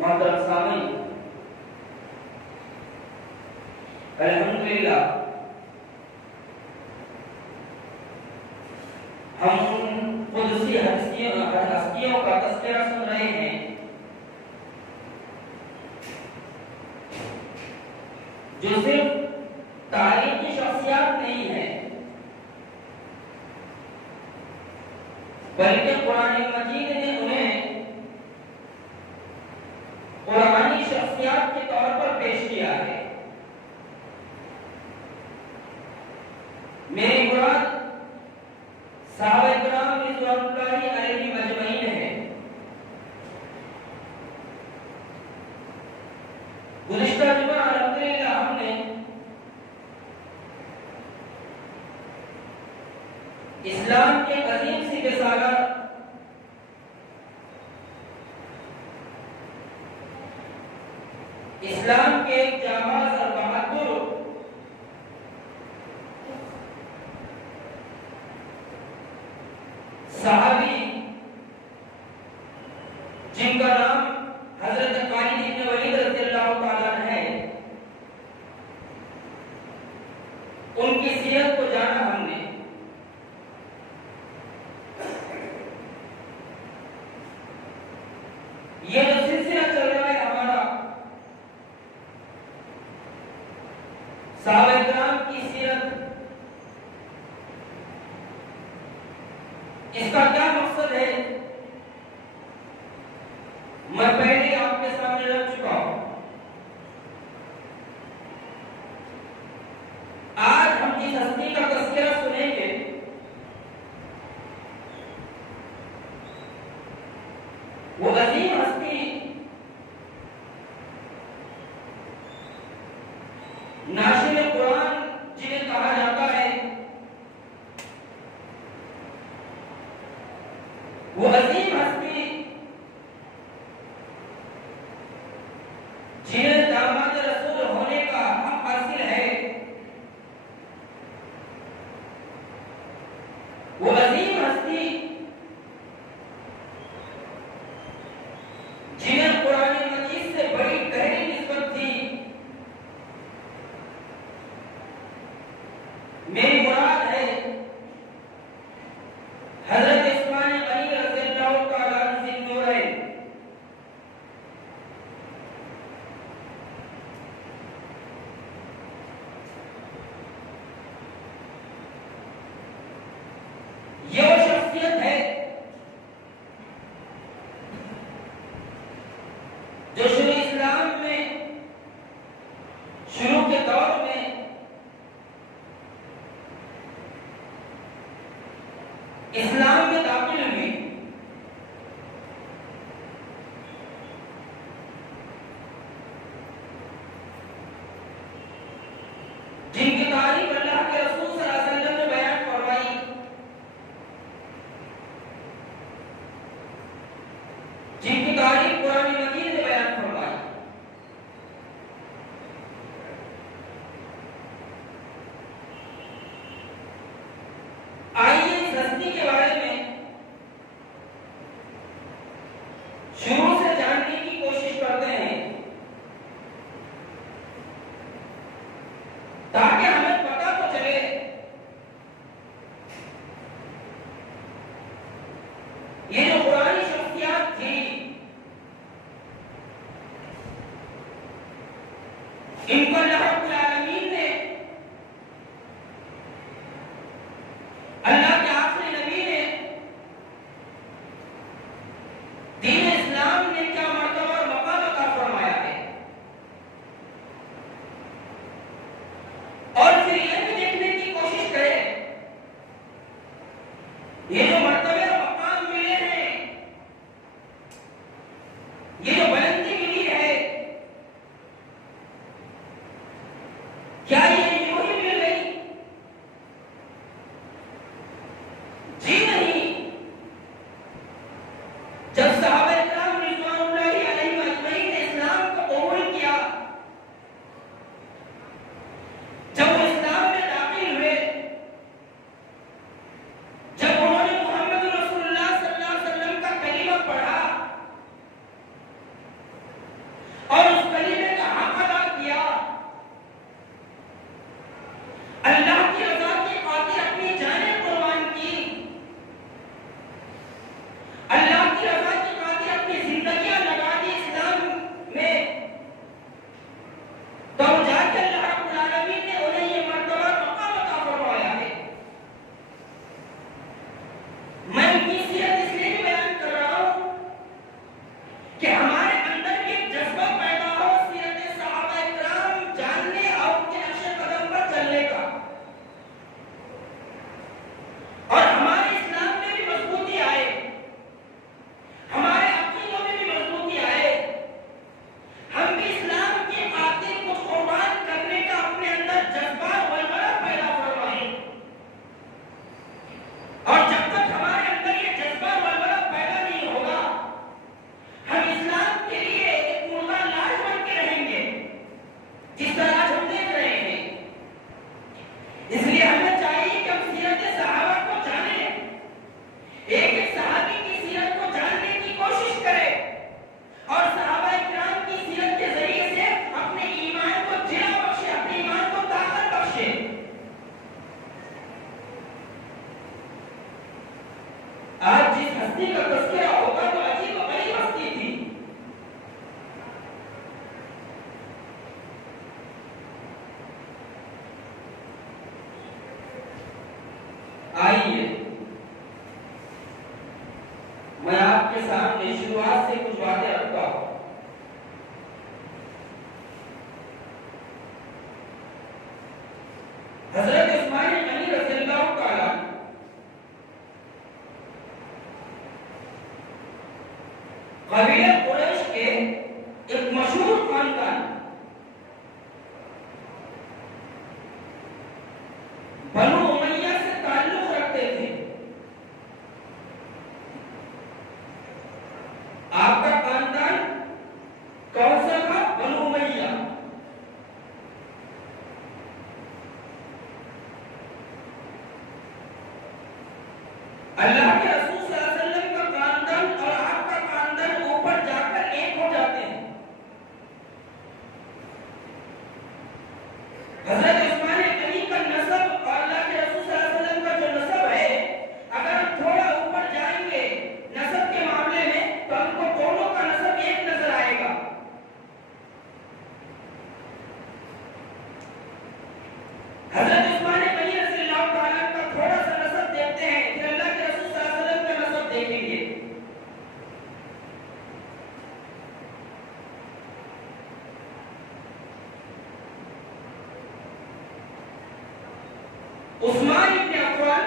محترم سامعین، الحمدللہ ہم قدسی ہستیوں کا تذکرہ سن رہے ہیں جو صرف تاریخی شخصیات نہیں ہیں بلکہ قرآن مجید نے انہیں قرآنی شخصیات کے طور پر پیش کیا ہے۔ میری مراد صحابہ کرام رضوان اللہ علیہم اجمعین ہے۔ گزشتہ جمعہ الحمدللہ ہم نے اسلام کے عظیم سپہ سالار اسلام کے جانباز اور بہادر صحابی جن کا نام حضرت خالد بن ولید رضی اللہ تعالیٰ عنہ ہے، ان کی سیرت کو جانا ہم نے۔ یہ جو سلسلہ چل رہا ہے ہمارا صحابہ کرام کی سیرت، اس کا کیا مقصد ہے میں پہلے آپ کے سامنے رکھ چکا ہوں۔ آج ہم جس ہستی کا تذکرہ سنیں گے وہ عظیم ہستی ناشر قرآن جنہیں کہا جاتا ہے، وہ عظیم ہستی جنہیں داماد رسول ہونے کا حق حاصل ہے، وہ عظیم ہستی جنہیں قرآن مجید سے بڑی گہری نسبت تھی۔ میری مراد ہے حضرت عثمان غنی رضی اللہ تعالیٰ عنہ ذی النورین۔ یہ وہ شخصیت ہے جو شروع اسلام میں شروع کے دور میں اسلام میں داخل ہوئی، جن کی تعریف اللہ کے رسول صلی اللہ علیہ وسلم نے بیان فرمائی، جن کی تعریف قرآن مجید نے بیان فرمائی۔ آئیے اس ہستی کے بارے میں شروع سے جاننے کی کوشش کرتے ہیں تاکہ ہمیں پتہ تو چلے یہ جو قرآنی شخصیات تھی ان کو اللہ رب العالمین نے اللہ کے آخری نبی نے ہستی کا تذکرہ ہوگا تو عجیب و غریب ہستی تھی. آئیے میں آپ کے سامنے شروعات سے کچھ باتیں رکھتا ہوں. حضرت عثمان غنی رضی اللہ تعالیٰ قبیلہ قریش کے ایک مشہور خاندان بنو امیہ سے تعلق رکھتے تھے. آپ کا خاندان کون سا تھا؟ بنو امیہ. اللہ کے رسول صلی اللہ علیہ وسلم کا خاندان اور آپ کا خاندان اوپر جا کر ایک ہو جاتے ہیں. حضرت عثمان غنی کا نسب اور اللہ کے رسول صلی اللہ علیہ وسلم کا جو نسب ہے، اگر ہم تھوڑا اوپر جائیں گے نسب کے معاملے میں تو ہم کو دونوں کا نسب ایک نظر آئے گا. حضرت عثمان غنی رضی اللہ تعالیٰ کا تھوڑا سا نسب دیکھتے ہیں، پھر اللہ کے رسول صلی اللہ علیہ وسلم کا نسب دیکھیں گے. عثمان ابن عفان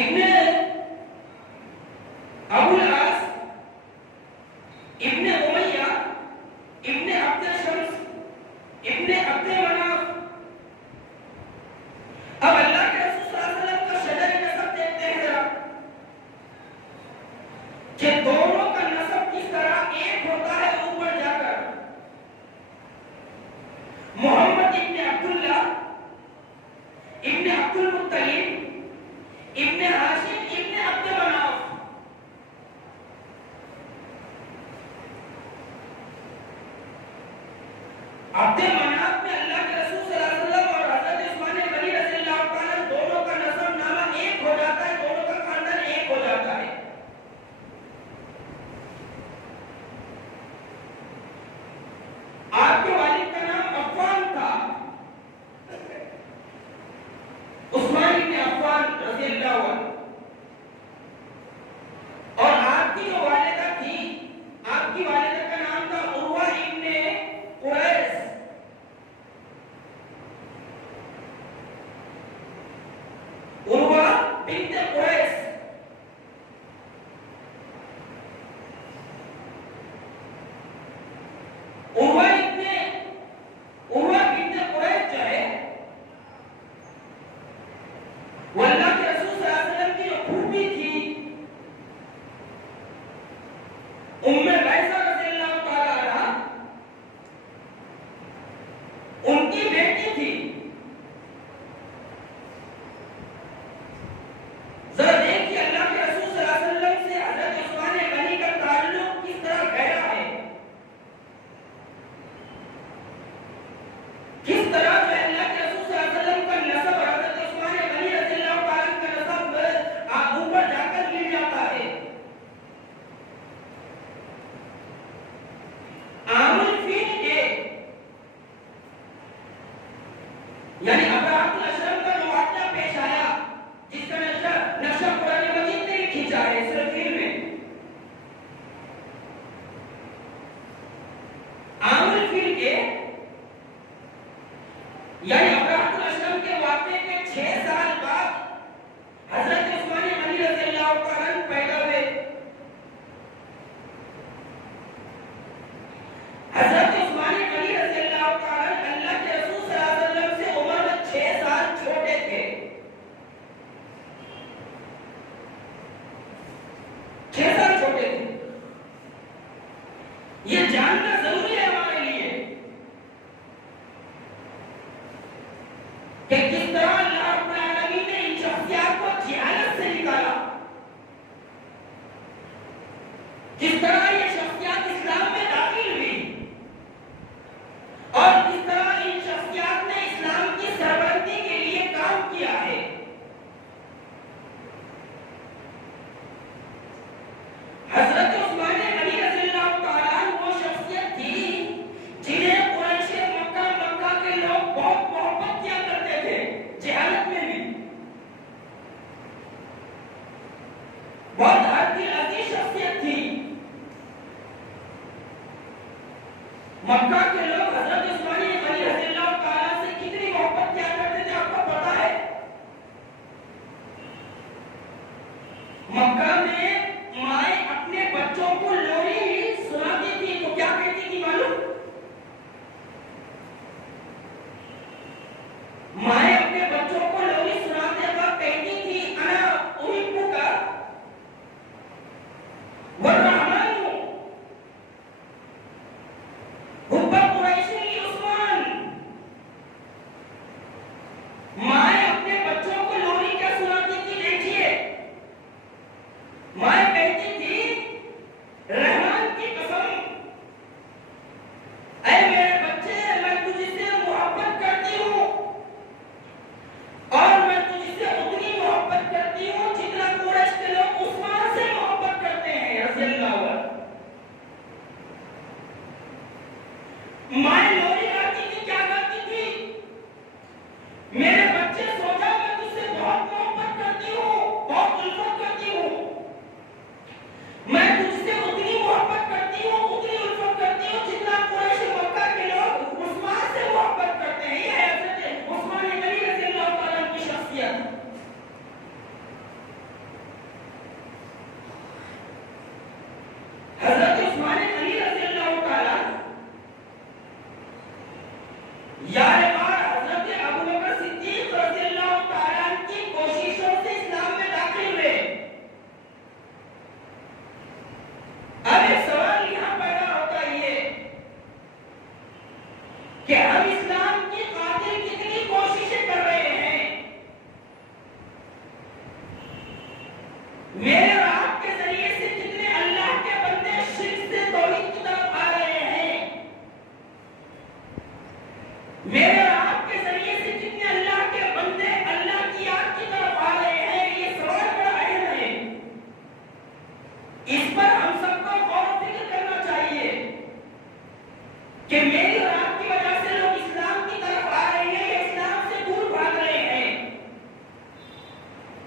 ابن ابو العاص ابن امیہ ابن عبد شمس ابن عبد مناف. اب اللہ کے رسول صلی اللہ علیہ وسلم کا شجر نسب دیکھتے ہیں ذرا کہ دونوں کا نسب کس طرح ایک ہوتا ہے اوپر جا کر. محمد ابن عبداللہ ابن عبد المطلب ابن ہاشم ابن عبد مناف. عبد مناف میں اللہ کے رسول صلی اللہ علیہ وسلم اور حضرت عثمان غنی رضی اللہ تعالیٰ دونوں کا نسب نامہ ایک ہو جاتا ہے، دونوں کا خاندان ایک ہو جاتا ہے. آپ کے والد کا نام عفان تھا، عثمان ابن عفان رضی اللہ عنہ. اور آپ کی جو والدہ تھی، آپ کی والدہ کا نام تھا عروہ ابن قریش. عروہ بنت قریش. عروہ بنت قریش جو ہے وہ اللہ کے رسول صلی اللہ علیہ وسلم کی جو پھوپھی تھی ام بیضہ رضی اللہ تعالیٰ عنہا، ان کی بیٹی تھی. ذرا دیکھیے اللہ کے رسول صلی اللہ علیہ وسلم سے حضرت عثمان غنی کا تعلق کس طرح گہرا ہے، کس طرح جو ہے اللہ کے رسول صلی اللہ علیہ وسلم کا نسب اور حضرت عثمان غنی رضی اللہ تعالیٰ کا نسب اوپر جا کر مل جاتا ہے. عام الفیل کے یعنی ابراہت الاشرم کا جو واقعہ پیش آیا، جس کا نقشہ قرآن مجید نے بھی کھینچا ہے سورہ فیل میں. عام الفیل کے یعنی ابراہت الاشرم کے واقعے کے 6 سال بعد حضرت عثمان غنی رضی اللہ تعالیٰ پیدا ہوئے. حضرت عثمان غنی رضی اللہ تعالیٰ اللہ کے رسول صلی اللہ علیہ وسلم سے عمر میں 6 سال چھوٹے تھے. 6 سال چھوٹے تھے. یہ جاننا ضروری ہے ہمارے لیے کہ کس طرح اللہ رب العالمین نے ان شخصیات کو جہالت سے نکالا، کس طرح یہ شخصیات اسلام میں داخل ہوئی، اور کس طرح ان شخصیات نے اسلام کی سربلندی کے لیے کام کیا ہے. یار غار حضرت ابوبکر صدیق رضی اللہ تعالیٰ عنہ کی کوششوں سے اسلام میں داخل ہوئے۔ اب ایک سوال یہاں پیدا ہوتا ہے کہ ہم اسلام کی خاطر کتنی کوششیں کر رہے ہیں؟ میرے اور آپ کے ذریعے سے کتنے اللہ کے بندے شرک سے توحید کی طرف آ رہے ہیں؟ میرے اور آپ کے ذریعے سے کتنے اللہ کے بندے اللہ کی یاد کی طرف آ رہے ہیں؟ یہ سوال بڑا اہم ہے، اس پر ہم سب کو غور و فکر کرنا چاہیے کہ میری اور آپ کی وجہ سے لوگ اسلام کی طرف آ رہے ہیں یا اسلام سے دور بھاگ رہے ہیں؟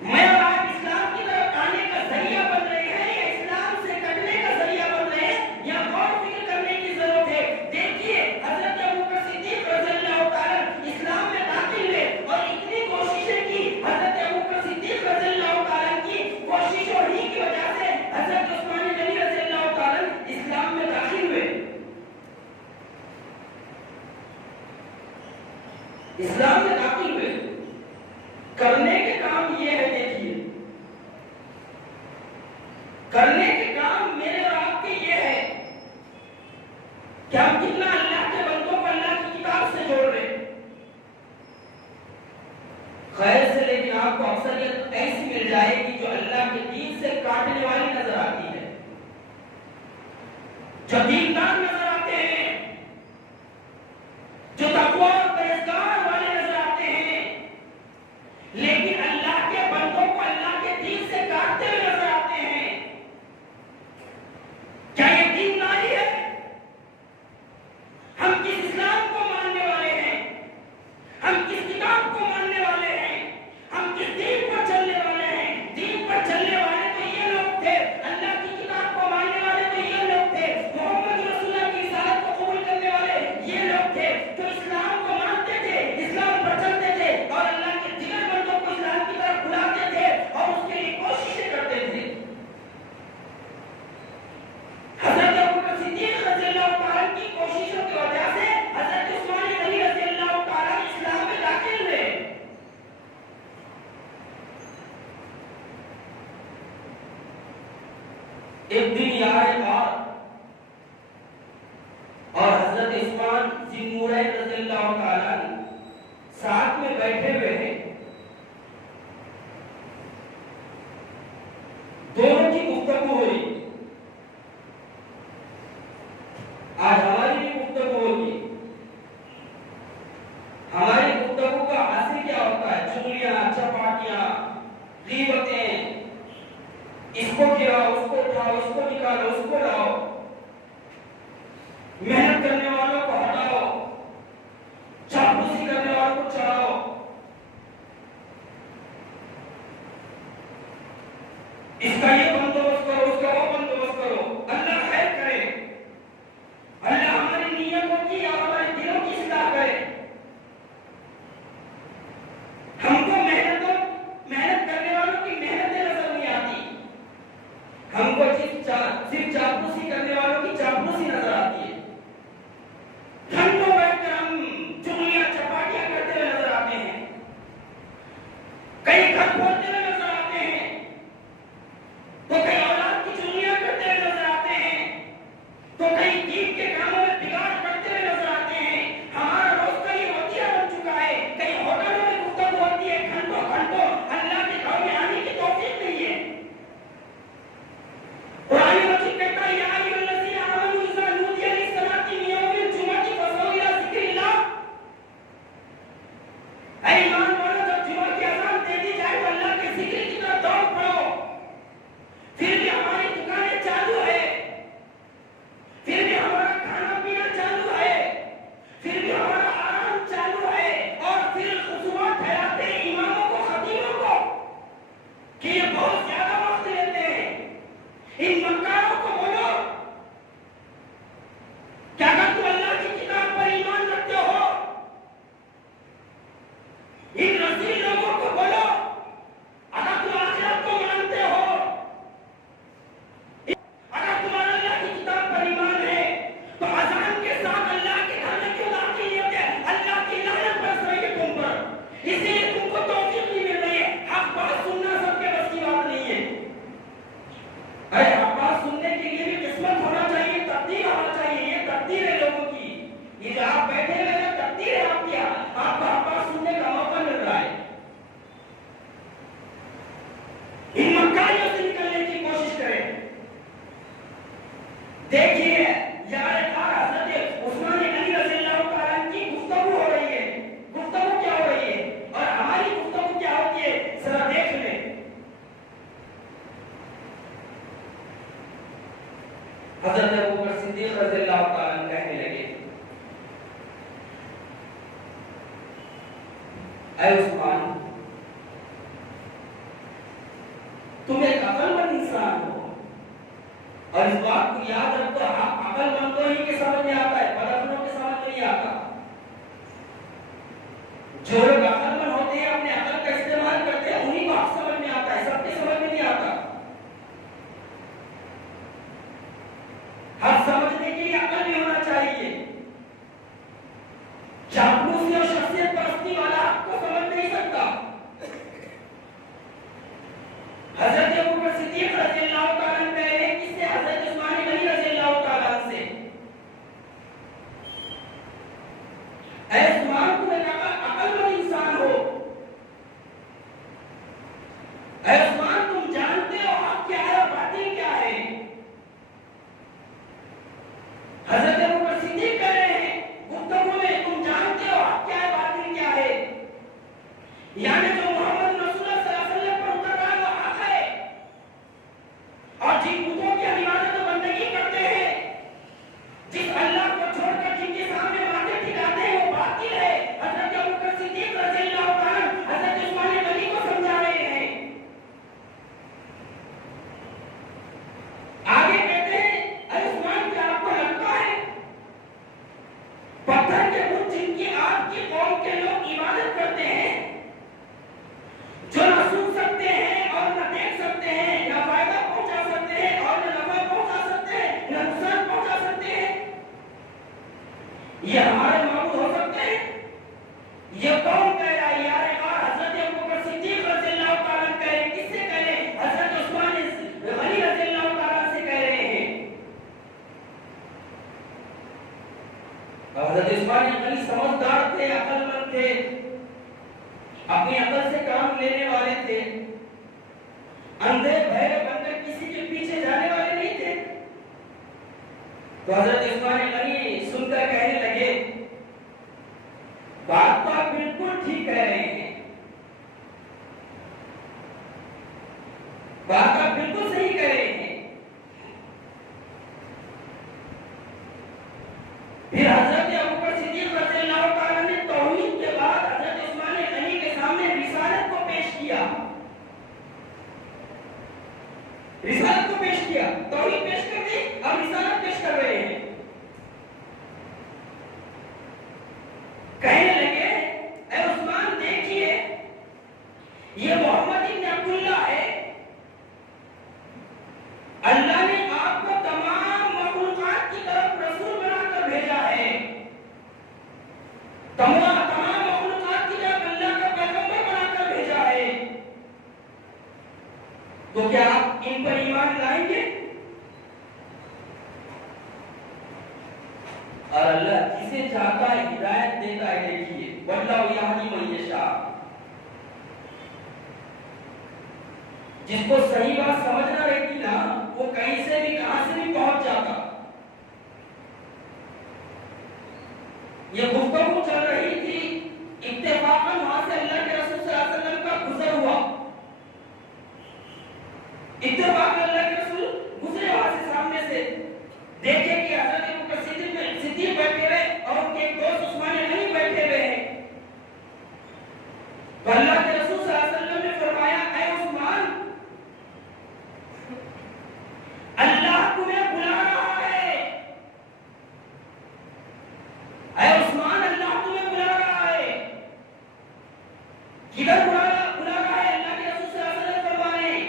میں اور آپ اسلام کی طرف آنے کا ذریعہ بن رہے ہیں یا اسلام سے کٹنے کا ذریعہ بن رہے ہیں؟ یا غور و فکر کرنے کی ضرورت ہے۔ دیکھیے حضرت ابوبکر صدیق رضی اللہ تعالیٰ اسلام میں داخل ہوئے اور اتنی کوششیں کی۔ حضرت ابوبکر صدیق رضی اللہ تعالیٰ کی کوششوں ہی کی وجہ سے حضرت عثمان غنی رضی اللہ تعالیٰ اسلام میں داخل ہوئے، اسلام میں داخل ہوئے۔ کرنے کے کام یہ ہے، دیکھیے کرنے کے کام میرے اور آپ کے یہ ہے کہ ہم کتنا اللہ کے بندوں کو اللہ کی کتاب سے جوڑ رہے ہیں، خیر سے، لیکن آپ کو اکثریت ایسی مل جائے گی جو اللہ کے دین سے کاٹنے والی نظر آتی ہے، جو دیندار نظر آتے ہیں، جو تقویٰ اور پرہیزگار والے نظر آتے ہیں، لیکن اللہ کے بندوں کو اللہ کے دین سے کاٹتے ہوئے نظر آتے ہیں۔ کیا یہ دینداری ہے؟ ہم کس اسلام کو ماننے والے ہیں؟ ہم کس کتاب کو ماننے والے ہیں؟ ہم کس دین پر چلنے والے ہیں؟ دین پر چلنے والے تو یہ لوگ تھے، اللہ کی کتاب کو ماننے والے تو یہ لوگ تھے، محمد رسول اللہ کی رسالت کو قبول کرنے والے یہ لوگ تھے جو اسلام کو مانتے تھے، اسلام پر چلتے تھے اور اللہ کے دیگر بندوں کو اسلام کی طرف بلاتے تھے اور اس کے لیے کوششیں کرتے تھے۔ حضرت ابوبکر صدیق رضی اللہ تعالیٰ کی کوششوں کی وجہ سے حضرت عثمان غنی رضی اللہ تعالیٰ اسلام میں داخل ہوئے۔ ایک دن یار غار اور حضرت عثمان ذی نورین رضی اللہ تعالیٰ ساتھ میں بیٹھے ہوئے ہیں، دونوں کی گفتگو ہوئی۔ آج ہماری بھی گفتگو ہوگی، ہماری گفتگو کا حاصل کیا ہوتا ہے؟ چغلیاں، چپاٹیاں، غیبتیں، اس کو گراؤ، اس کو اٹھاؤ، اس کو نکالو، اس کو لاؤ، محنت کرنے والوں کو ہٹاؤ، چاپلوسی کرنے والوں کو چڑھاؤ۔ اس کا یہ بندوبست کرو، اس کا وہ بندوبست کرو، اللہ خیر کرے، اللہ ہماری نیتوں کی اور ہمارے دلوں کی اصلاح کرے۔ ہم کو محنت کرنے والوں کی محنتیں نظر نہیں آتی، ہم کو صرف چاپلوسی کرنے والوں کی چاپلوسی نظر آتی ہے۔ گھنٹوں بیٹھ کر ہم چغلیاں چپاٹیاں کرتے ہوئے نظر آتے ہیں، کئی گھر کھولتے ہوئے نظر آتے ہیں، اے عثمان تم ایک عقل مند انسان ہو، اور اس بات کو یاد رکھو عقل مندوں ہی کے سمجھ میں آتا ہے، بدعقلوں کے سمجھ میں نہیں آتا۔ جو لوگ عقل مند ہوتے ہیں اپنے عقل کا استعمال کرتے ہیں انہیں کو حق سمجھ میں آتا ہے، سب کے سمجھ میں نہیں آتا۔ حق سمجھنے کے لیے عقل بھی ہونا چاہیے۔ چاپلوسی اور شخصیت پرستی والا حق کو سمجھ نہیں سکتا۔ حضرت ابوبکر صدیق رضی اللہ تعالیٰ عنہ کہہ رہے ہیں کس سے؟ حضرت عثمان غنی رضی اللہ تعالیٰ عنہ سے، اے عثمان تم ایک عقل مند انسان ہو، اے عثمان تم جانتے ہو حق کیا ہے اور باطل کیا ہے۔ حضرت ابوبکر صدیق کہہ رہے ہیں گفتگو میں تم جانتے ہو حق کیا ہے باطل کیا ہے، یعنی جو محمد رسول اللہ صلی اللہ علیہ وسلم پر اتر رہا ہے وہ حق ہے، اور جن بتوں کی عبادت و بندگی کرتے ہیں، جس اللہ کو چھوڑ کر جن کے سامنے ماتھے ٹھکاتے ہیں وہ باطل ہے۔ حضرت ابوبکر صدیق رضی اللہ تعالیٰ حضرت عثمان غنی کو سمجھا رہے ہیں۔ آگے کہتے ہیں اے عثمان کیا آپ کو لگتا ہے پتھر کے بت جن کی آپ کی قوم کے لوگ عبادت کرتے ہیں، جو نہ سن سکتے ہیں اور نہ دیکھ سکتے ہیں، نہ فائدہ پہنچا سکتے ہیں اور نہ نفع پہنچا سکتے ہیں، نہ نقصان پہنچا سکتے ہیں، یہ ہمارے معبود ہو سکتے ہیں؟ یہ کون کہہ رہا ہے؟ یار اور حضرت ابوبکر صدیق رضی اللہ تعالیٰ عنہ کہہ رہے ہیں، کس سے کہہ رہے ہیں؟ حضرت عثمان غنی رضی اللہ تعالیٰ سے کہہ رہے ہیں۔ حضرت عثمان غنی سمجھدار تھے، عقل مند تھے، اپنی عقل سے کام لینے والے تھے، اندھے بہرے بن کر کسی کے پیچھے جانے والے نہیں تھے۔ تو حضرت عثمان غنی سن کر کہنے لگے بات تو آپ بالکل ٹھیک کہہ رہے ہیں، بات آپ بالکل صحیح کہہ رہے ہیں۔ پھر حضرت ابوبکر صدیق رضی اللہ تعالیٰ نے توحید کے بعد حضرت عثمان غنی کے سامنے رسالت کو پیش کیا، رسالت کو پیش کیا، توحید پیش کر دی، اب رسالت پیش کر رہے ہیں۔ کہنے لگے اے عثمان دیکھیے یہ محمد ابن عبداللہ ہے، اللہ نے آپ کو تمام مخلوقات کی طرف رسول بنا کر بھیجا ہے، تمام مخلوقات کی طرف اللہ کا پیغمبر بنا کر بھیجا ہے، تو کیا آپ ان پر ایمان لائیں گے؟ اور اللہ جسے چاہتا ہے ہدایت دیتا ہے، دیکھیے وَاللَّهُ يَهْدِي مَن يَشَاءُ، جس کو صحیح بات سمجھنا رہتی نا وہ کہیں سے بھی کہاں سے بھی پہنچ جاتا۔ یہ گفتگو چل رہی تھی، اتفاقاً وہاں سے اللہ کے رسول صلی اللہ علیہ وسلم کا گزر ہوا، اتفاقاً اللہ کے رسول گزرے وہاں سے سامنے سے، دیکھے کہ حضرت ابوبکر صدیق بیٹھے ہوئے اور ان کے ایک دوست عثمان غنی بیٹھے ہوئے ہیں۔ تو اللہ کے رسول صلی اللہ علیہ وسلم نے فرمایا اے عثمان اللہ تمہیں بلا رہا ہے، اے عثمان اللہ تمہیں بلا رہا ہے، کدھر بلا رہا ہے؟ اللہ کے رسول صلی اللہ علیہ وسلم فرما رہے ہیں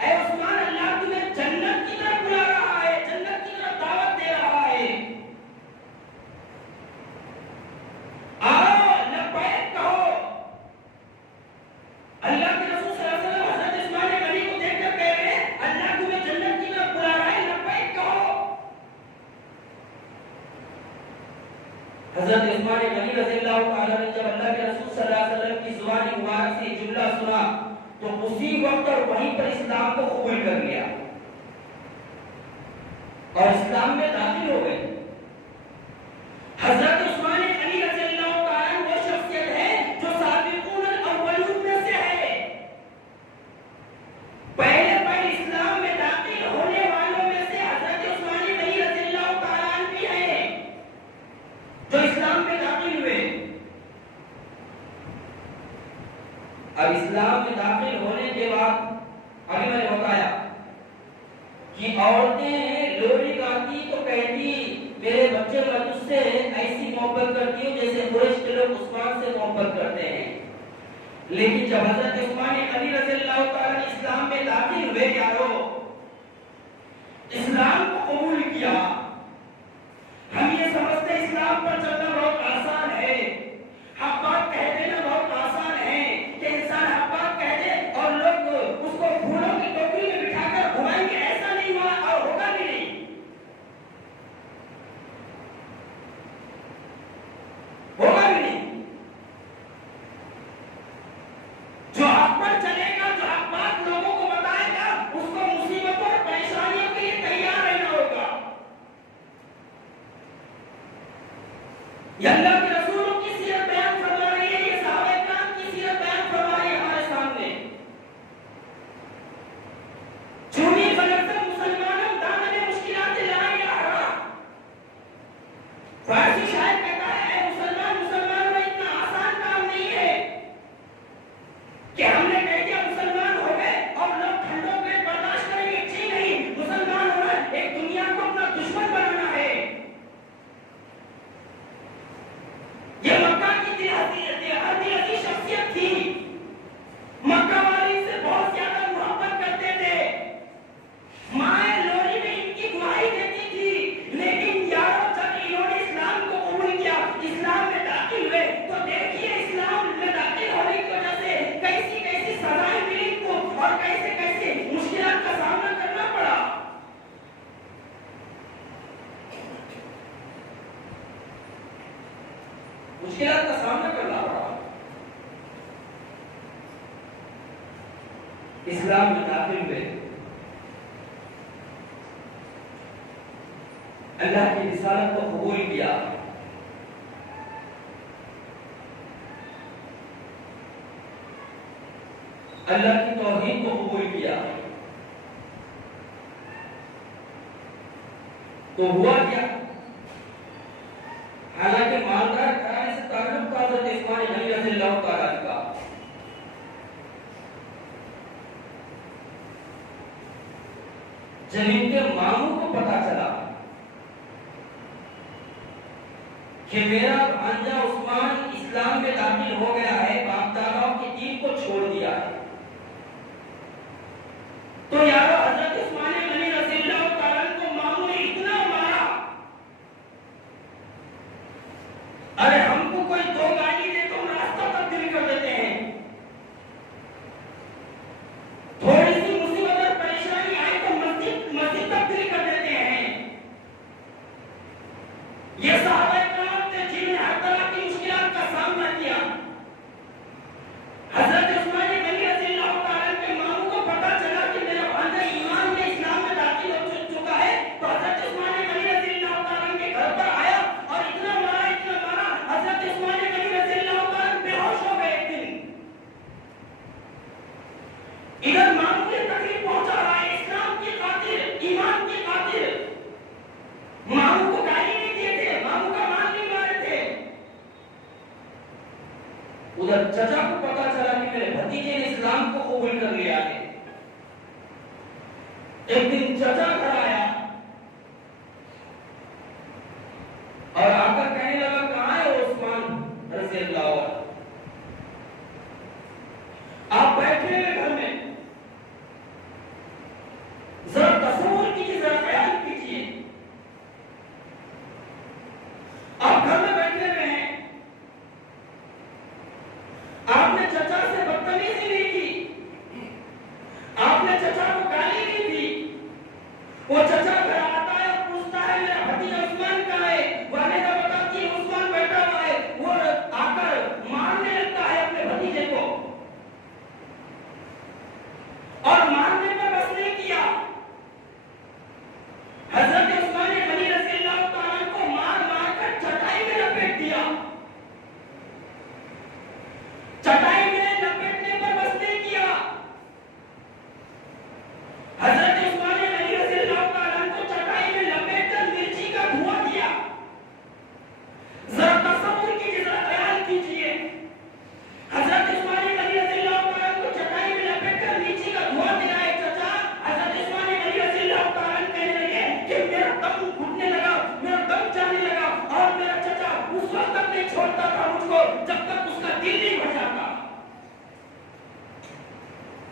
اے عثمان اللہ تمہیں جنت کی طرف بلا رہا ہے، جنت کی طرف دعوت دے رہا ہے، آؤ لبیک کہو۔ اللہ کے رسول صلی اللہ علیہ وسلم حضرت عثمان غنی کو دیکھ کر کہہ رہے ہیں اللہ تمہیں جنت کی طرف بلا رہا ہے، لبیک کہو۔ حضرت عثمان غنی رضی اللہ تعالیٰ نے جب اللہ کے رسول صلی اللہ علیہ وسلم کی زبان مبارک سے جملہ سنا تو اسی وقت اور وہیں پر اسلام کو قبول کر لیا اور اسلام میں داخل ہو گئے۔ حضرت عثمان غنی رضی اللہ تعالیٰ وہ شخصیت ہے جو سابقون الاولون میں سے ہے، پہلے اسلام میں داخل ہونے والوں میں سے حضرت عثمان غنی رضی اللہ تعالیٰ بھی ہیں جو اسلام میں داخل ہوئے۔ اب اسلام میں داخل ہونے کے بعد ابھی میں نے بتایا کہ عورتیں لوری گاتی تو کہتی میرے بچے میں تجھ سے ایسی محبت کرتی ہوں جیسے قریش کے لوگ عثمان سے محبت کرتے ہیں. لیکن جب حضرت عثمان غنی رضی اللہ تعالیٰ اسلام میں داخل ہوئے یارو اسلام کو قبول کیا. ہم یہ سمجھتے اسلام پر چلنا بہت آسان ہے, حق بات کہہ دینا بہت آسان ہے کہ انسان حق بات کہہ دے اور لوگ اس کو پھولوں کی ٹوکری میں بٹھا کر گھمائیں گے. ایسا نہیں ہوا اور ہوگا بھی نہیں, ہوگا بھی نہیں. جو حق پر چلے گا, جو حق بات لوگوں کو بتائے گا, اس کو مصیبتوں اور پریشانیوں کے لیے تیار رہنا ہوگا. یہ اللہ کے رسولوں کی سیرت بیان فرما رہی ہے, یہ صحابہ کرام کی سیرت بیان فرما رہی ہے ہمارے سامنے. چونی بغیر سے مسلمانوں دامن مشکلات لا الہ الا فارسی شاعر کہتا ہے اے مسلمان, مسلمان میں اتنا آسان کام نہیں ہے کہ ہم نے کہہ دیا مسلمان ہو گئے اور لوگ ٹھنڈوں پہ برداشت کریں گے. جی نہیں, مسلمان ہونا ایک دنیا کو اپنا دشمن بنانا ہے. یہ مکہ کی عظیم شخصیت تھی, مکہ والی سے بہت زیادہ محبت کرتے تھے. مائیں لوری میں ان کی گواہی دیتی تھی. لیکن یارو جب انہوں نے اسلام کو قبول کیا, اسلام میں داخل ہوئے, تو دیکھیے اسلام میں داخل ہونے کی وجہ سے کیسی کیسی سزائیں ملی ان کو اور کیسے کیسے مشکلات کا سامنا کرنا پڑا. مشکلات کا سامنا کرنا پڑا. اسلام میں داخل ہوئے, اللہ کی رسالت کو قبول کیا. اللہ کی توحید کو قبول کیا. تو ہوا کیا؟ حالانکہ مالدار گھرانے سے تعلق تھا حضرت عثمان غنی رضی اللہ تعالیٰ کا. جب ان کے ماموں کو پتا چلا کہ میرا بھانجا عثمان اسلام میں داخل ہو گیا ہے, باپ داداؤں کی دین کو چھوڑ دیا ہے, تو یارو حضرت عثمان غنی رضی اللہ تعالیٰ کو ماموں نے اتنا مارا, ارے ہم کو کوئی دو گالی دے تو ہم راستہ تبدیل کر دیتے ہیں, تھوڑی سی مصیبت اور پریشانی آئے تو مسجد تبدیل کر دیتے ہیں. یہ صحابہ کرام تھے جنہوں نے ہر طرح کی مشکلات کا سامنا کیا. حضرت عثمان غنی رضی اللہ تعالیٰ کے ماموں کو پتا چلا کہ میرا بھانجا ایمان میں اسلام میں داخل ہو چکا ہے, تو حضرت عثمان غنی رضی اللہ تعالیٰ کے گھر پر آیا اور اتنا مارا حضرت عثمان غنی رضی اللہ تعالیٰ بے ہوش ہو گئے. ایک دن ادھر ماموں نے تکلیف پہنچا رہا ہے, اسلام کی خاطر, ایمان کی خاطر. ماموں کو گالی نہیں دیے تھے, ماموں کا مان نہیں مارے تھے. ادھر چچا کو پتا چلا کہ میرے بھتیجے نے اسلام کو قبول کر لیا ہے. ایک دن چچا گھر آیا اور آ کر کہنے لگا کہاں ہے وہ عثمان رضی اللہ عنہ, آپ بیٹھے ہوئے گھر میں, ذرا تصور کیجیے, ذرا خیال کیجیے, آپ گھر میں بیٹھے ہوئے ہیں, آپ نے چچا سے بدتمیزی نہیں کی, آپ نے چچا کو گالی نہیں دی, وہ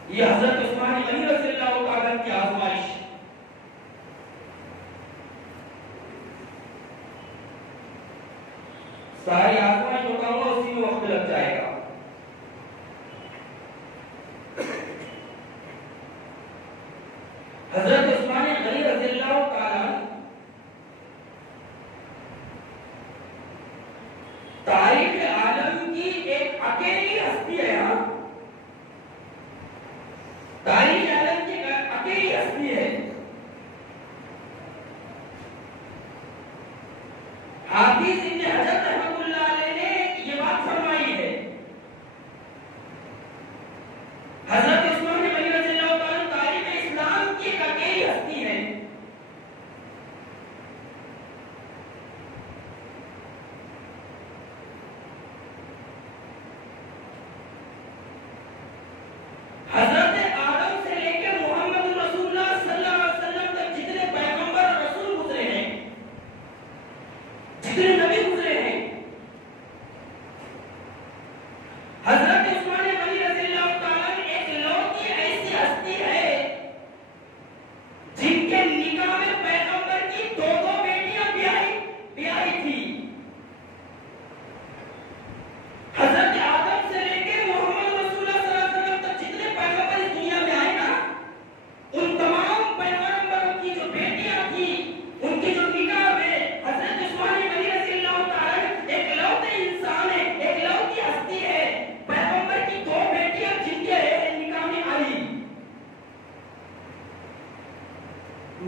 یہ حضرت عثمان غنی رضی اللہ تعالیٰ کی آزمائش. ساری آزمائش بتاؤں گا اسی میں وقت لگ جائے گا. حضرت عثمان غنی رضی اللہ تعالیٰ تاریخ عالم کی ایک اکیلی ہستی ہے. تاریخ عالم کی اکیلی ہستی ہے. حافظ ابن حجر رحمۃ اللہ علیہ نے یہ بات فرمائی ہے. حضرت عثمان غنی رضی اللہ تعالیٰ تاریخ اسلام کی ایک اکیلی ہستی ہے. حضرت آدم سے لے کے محمد رسول اللہ صلی اللہ علیہ وسلم تک جتنے پیغمبر اور رسول گزرے ہیں، جتنے نبی گزرے ہیں، حضرت عثمان غنی رضی اللہ تعالیٰ ایک لوتی ایسی ہستی ہے جن کے نکاح میں پیغمبر کی دو بیٹیاں بیاہی تھی. حضرت آدم سے لے کے محمد رسول اللہ صلی اللہ علیہ وسلم تک جتنے پیغمبر اس دنیا میں آئے نا، ان تمام پیغمبروں کی جو بیٹیاں تھیں، ان کی جو نکاح میں حضرت عثمان غنی رضی اللہ تعالیٰ ایک لوتے انسان ہے، ایک لوتی ہستی ہے. پیغمبر کی دو بیٹیاں جن کے نکاح میں آئی.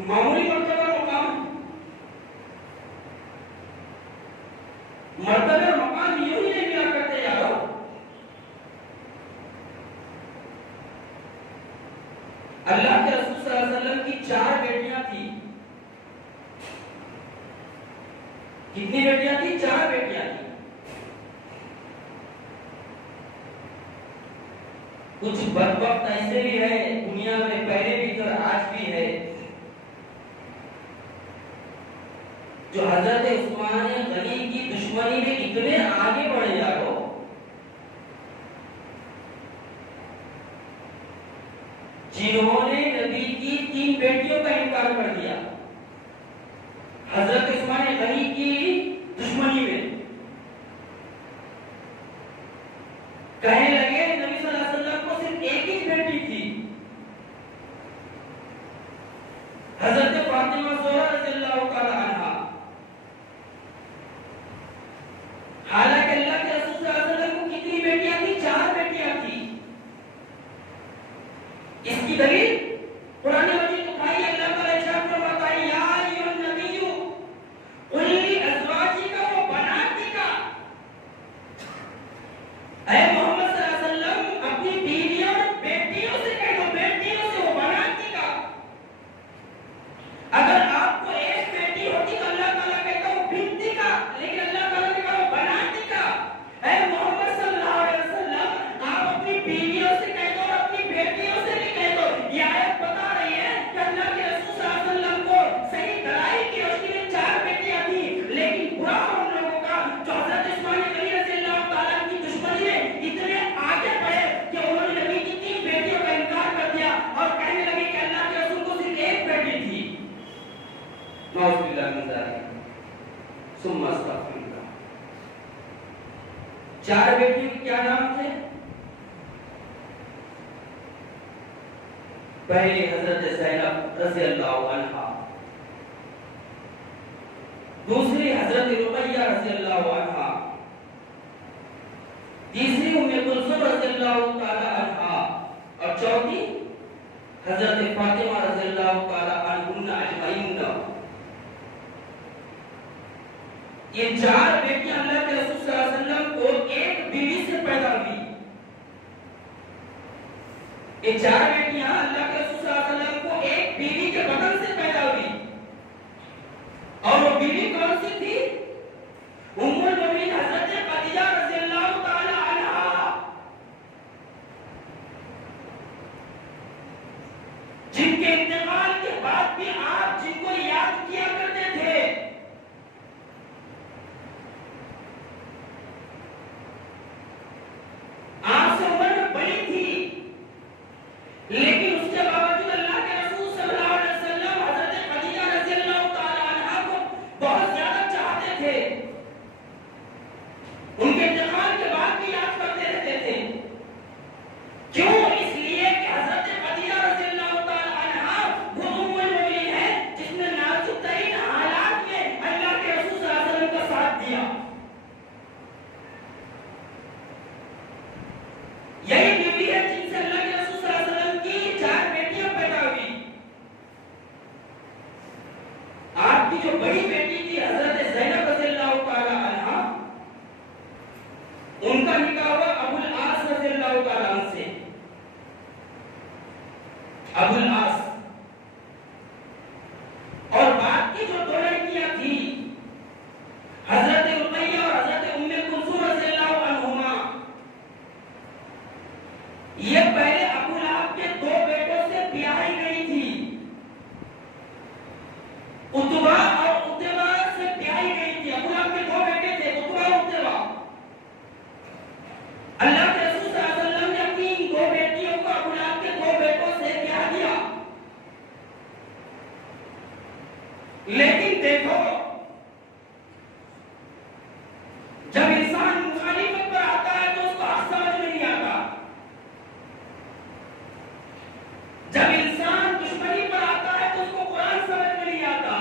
معمولی مرتبہ مقام، مرتبہ مقام یوں ہی نہیں ملا کرتے یارو. اللہ کے رسول صلی اللہ علیہ وسلم کی 4 بیٹیاں تھیں. کتنی بیٹیاں تھیں؟ 4 بیٹیاں تھیں. کچھ بدبخت ایسے بھی ہے دنیا میں، پہلے بھی تھے اور آج بھی ہے، جو حضرت عثمان غنی کی دشمنی میں اتنے آگے بڑھے جاؤ. جنہوں نے نبی کی 3 بیٹیوں کا انکار کر دیا حضرت عثمان غنی کی دشمنی میں. کہنے لگے نبی صلی اللہ علیہ وسلم کو صرف ایک ہی بیٹی تھی، حضرت فاطمہ زہرا رضی اللہ تعالی عنہا. حالانکہ اللہ کے رسول صلی اللہ علیہ وسلم کو کتنی بیٹیاں تھیں؟ 4 بیٹیاں تھیں. اس کی دلیل قرآن مجید اٹھائی، اللہ تعالیٰ ارشاد فرماتا ہے یا ایھا النبی قل لازواجک و بناتک، اے محمد صلی اللہ علیہ وسلم اپنی بیویوں اور بیٹیوں سے کہہ دو، بیٹیوں سے و بناتک. اگر آپ کو ایک بیٹی ہوتی تو اللہ تعالیٰ کہتا وہ بنتی کا، لیکن اللہ تعالیٰ نے کہا وہ بناتی کا. اے محمد صلی اللہ علیہ وسلم آپ اپنی بیویوں سے کہہ دو اور اپنی بیٹیوں سے بھی کہہ دو. یہ آیت بتا رہی ہے کہ اللہ کے رسول صلی اللہ علیہ وسلم کو صحیح دلائل کی روشنی میں 4 بیٹیاں تھیں، لیکن برا ان لوگوں کا جو حضرت عثمان غنی رضی اللہ تعالیٰ کی دشمنی میں اتنے آگے بڑھے کہ انہوں نے نبی کی 3 بیٹیوں کا انکار کر دیا اور کہنے لگے کہ اللہ کے رسول کو صرف ایک بیٹی تھی. نعوذ باللہ من ذالک ثم استغفر اللہ. 4 بیٹیوں کے کیا نام تھے؟ پہلی حضرت زینب رضی اللہ عنہا، دوسری حضرت رقیہ رضی اللہ عنہا، تیسری ام کلثوم رضی اللہ تعالی عنہا، اور چوتھی حضرت فاطمہ رضی اللہ تعالی عنہن اجمعین. یہ 4 بیٹیاں اللہ کے رسول صلی اللہ علیہ وسلم کو ایک بیوی سے پیدا ہوئی. یہ 4 بیٹیاں اللہ کے رسول صلی اللہ علیہ وسلم کو ایک بیوی کے بدن سے پیدا ہوئی. اور وہ بیوی کون سی تھی؟ ام المؤمنین حضرت خدیجہ رضی اللہ تعالی عنہا، جن کے انتقال کے بعد بھی آپ جن کو یاد کیا کرتے تھے. آپ سے عمر میں بڑی تھی اللہ تعالیٰ عنہ سے ابو العاص اور بعد کی جو دو لڑکیاں تھی حضرت رقیہ اور حضرت ام کلثوم رضی اللہ عنہما، یہ پہلے ابو لہب کے دو بیٹوں سے بیاہی گئی تھی، اتبا اور اتبا سے بیاہی گئی تھی۔ ابو لہب کے دو بیٹے تھے، اتبا اور اتبا۔ اللہ کے رسول صلی اللہ علیہ وسلم نے اپنی دو بیٹیوں کو ابو لہب کے دو بیٹوں سے بیاہ دیا، لیکن دیکھو جب انسان مخالفت پر آتا ہے تو اس کو حق سمجھ میں نہیں آتا، جب انسان دشمنی پر آتا ہے تو اس کو قرآن سمجھ میں نہیں آتا،